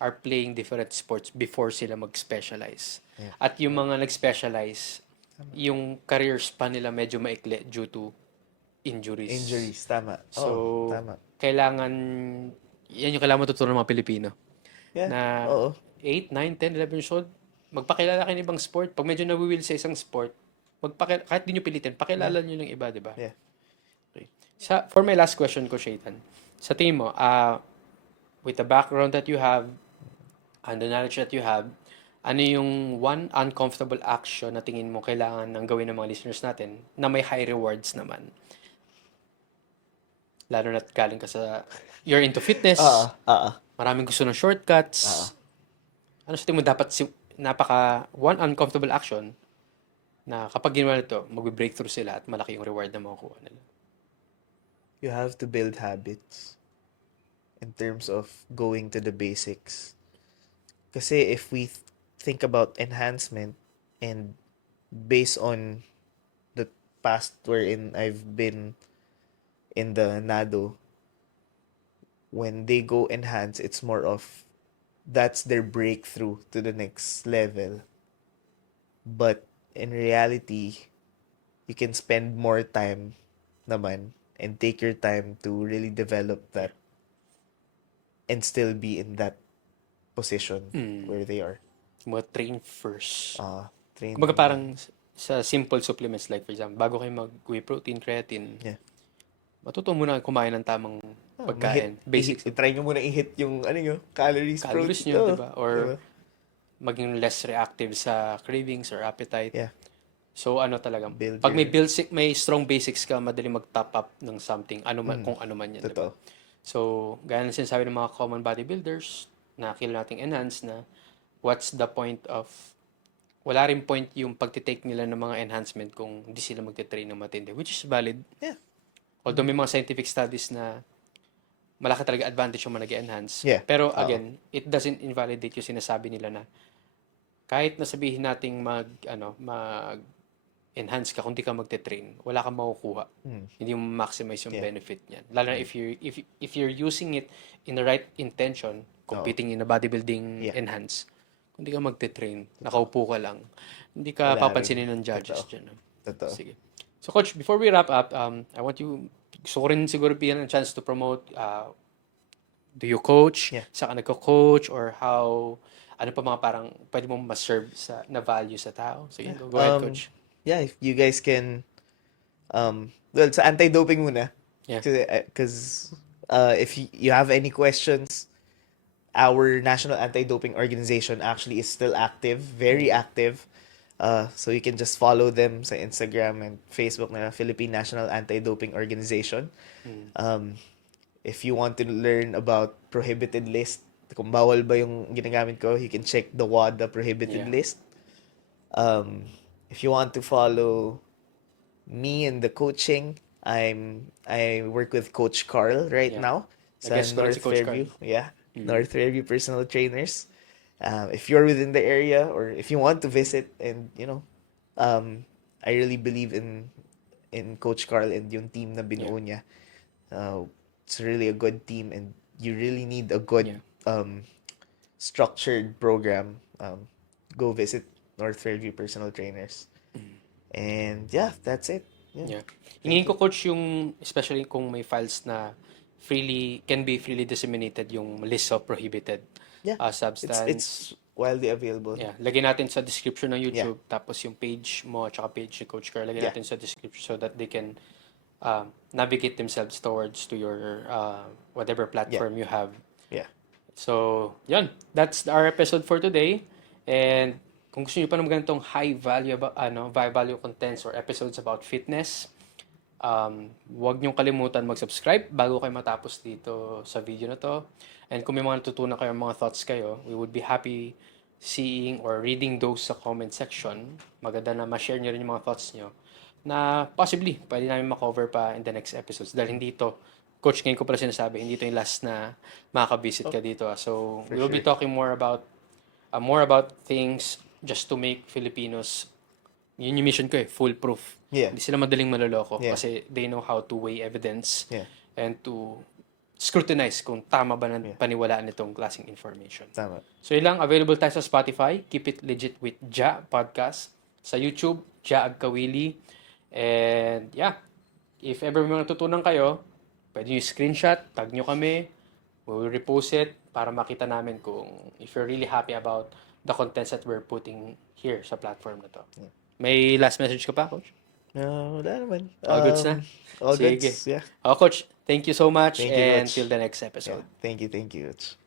are playing different sports before sila mag-specialize. Yeah. At yung mga nag-specialize, yung career span nila medyo maikli due to injuries. Tama. So, tama. yan yung kailangan matutunan ng mga Pilipino. Yeah. na Oo. 8, 9, 10, 11 years old, magpakilala kayo ng ibang sport. Pag medyo nawiwil sa isang sport, kahit di nyo pilitin, pakilala nyo ng iba, di ba? Yeah. Okay. For my last question ko, Shaitan, sa tingin mo, with the background that you have and the knowledge that you have, ano yung one uncomfortable action na tingin mo kailangan ng gawin ng mga listeners natin na may high rewards naman? Lalo na't galing ka you're into fitness, maraming gusto ng shortcuts. Ano sa tingin mo dapat one uncomfortable action na kapag ginawa nito, magbe-breakthrough sila at malaki yung reward na makukuha nila? You have to build habits in terms of going to the basics. Kasi if we think about enhancement and based on the past wherein I've been in the NADO, when they go enhance, it's more of that's their breakthrough to the next level. But in reality, you can spend more time naman and take your time to really develop that and still be in that position where they are. Train first. Train. Kumbaga parang sa simple supplements like for example, bago kayo mag-whey protein, creatine, Yeah. matuto muna kumain ng tamang pagkain. Basics. Try nyo muna i-hit yung calories nyo, di ba? Or diba? maging less reactive sa cravings or appetite. Yeah. So talagang Build pag may strong basics ka, madali mag-top up ng something, kung ano man yan, di ba? Totoo. So, gaya ng sinasabi ng mga common bodybuilders na kailangan nating enhance na what's the point of wala rin point yung pagtitake nila ng mga enhancement kung hindi sila magte-train ng matindi, which is valid. Yeah. Although may mga scientific studies na malaki talaga advantage yung nag-enhance. Yeah. Pero again, it doesn't invalidate yung sinasabi nila na kahit nasabihin nating enhance ka kung di ka magte-train, wala kang makukuha. Hindi mo maximize yung benefit niyan. Lalo na if you're using it in the right intention, competing in a bodybuilding enhance, kung di ka magte-train, nakaupo ka lang, hindi ka papansinin ng judges dyan. Totoo. Sige. So Coach, before we wrap up, gusto ko rin siguro bigyan ng chance to promote, do you coach? Yeah. Saan ka nagko-coach? Or ano pa mga parang pwede mong ma-serve na value sa tao? Sige, go ahead, Coach. Yeah, if you guys can, well, sa anti-doping muna. Yeah. Because if you have any questions, our National Anti-Doping Organization actually is still active, very active. So you can just follow them sa Instagram and Facebook na Philippine National Anti-Doping Organization. If you want to learn about prohibited list, kung bawal ba yung ginagamit ko, you can check the WADA prohibited list. If you want to follow me in the coaching, I work with Coach Carl right now sa North Fairview. Yeah, North Fairview Personal Trainers. If you're within the area or if you want to visit, and I really believe in Coach Carl and yung team na binuo niya. It's really a good team, and you really need a good structured program. Go visit North Fairview Personal Trainers. And yeah, that's it. Yeah. Hingin ko, Coach, yung especially kung may files na can be freely disseminated, yung list of prohibited substance. It's widely available. Yeah, lagyan natin sa description ng YouTube, tapos yung page mo at saka page ni Coach Carl, lagyan natin sa description so that they can navigate themselves towards to your whatever platform you have. Yeah. So, yun. That's our episode for today. And kung gusto niyo pa ng ganitong high value contents or episodes about fitness, huwag niyong kalimutan mag-subscribe bago kayo matapos dito sa video na to. And kung may mga natutunan kayo, mga thoughts kayo, we would be happy seeing or reading those sa comment section. Maganda na ma-share niyo rin yung mga thoughts niyo na possibly pwede namin ma-cover pa in the next episodes. Dahil hindi to, Coach, ngayon ko pala sinasabi, hindi to yung last na makaka-visit ka dito. So, we will be talking more about things just to make Filipinos, yun yung mission ko foolproof. Yeah. Hindi sila madaling maloloko kasi they know how to weigh evidence and to scrutinize kung tama ba ng paniwalaan nitong klaseng information. Tama. So ilang available tayo sa Spotify, Keep It Legit with Ja Podcast. Sa YouTube, Ja Agkawili. And yeah, if ever may natutunan kayo, pwede nyo screenshot, tag nyo kami, We will repost it para makita namin kung if you're really happy about the contents that we're putting here sa platform na to. May last message ka pa, Coach? Wala naman. All goods na? All Sige. goods, yeah. Coach, thank you so much Thank you, and Coach. till the next Yeah, episode. thank you, Coach.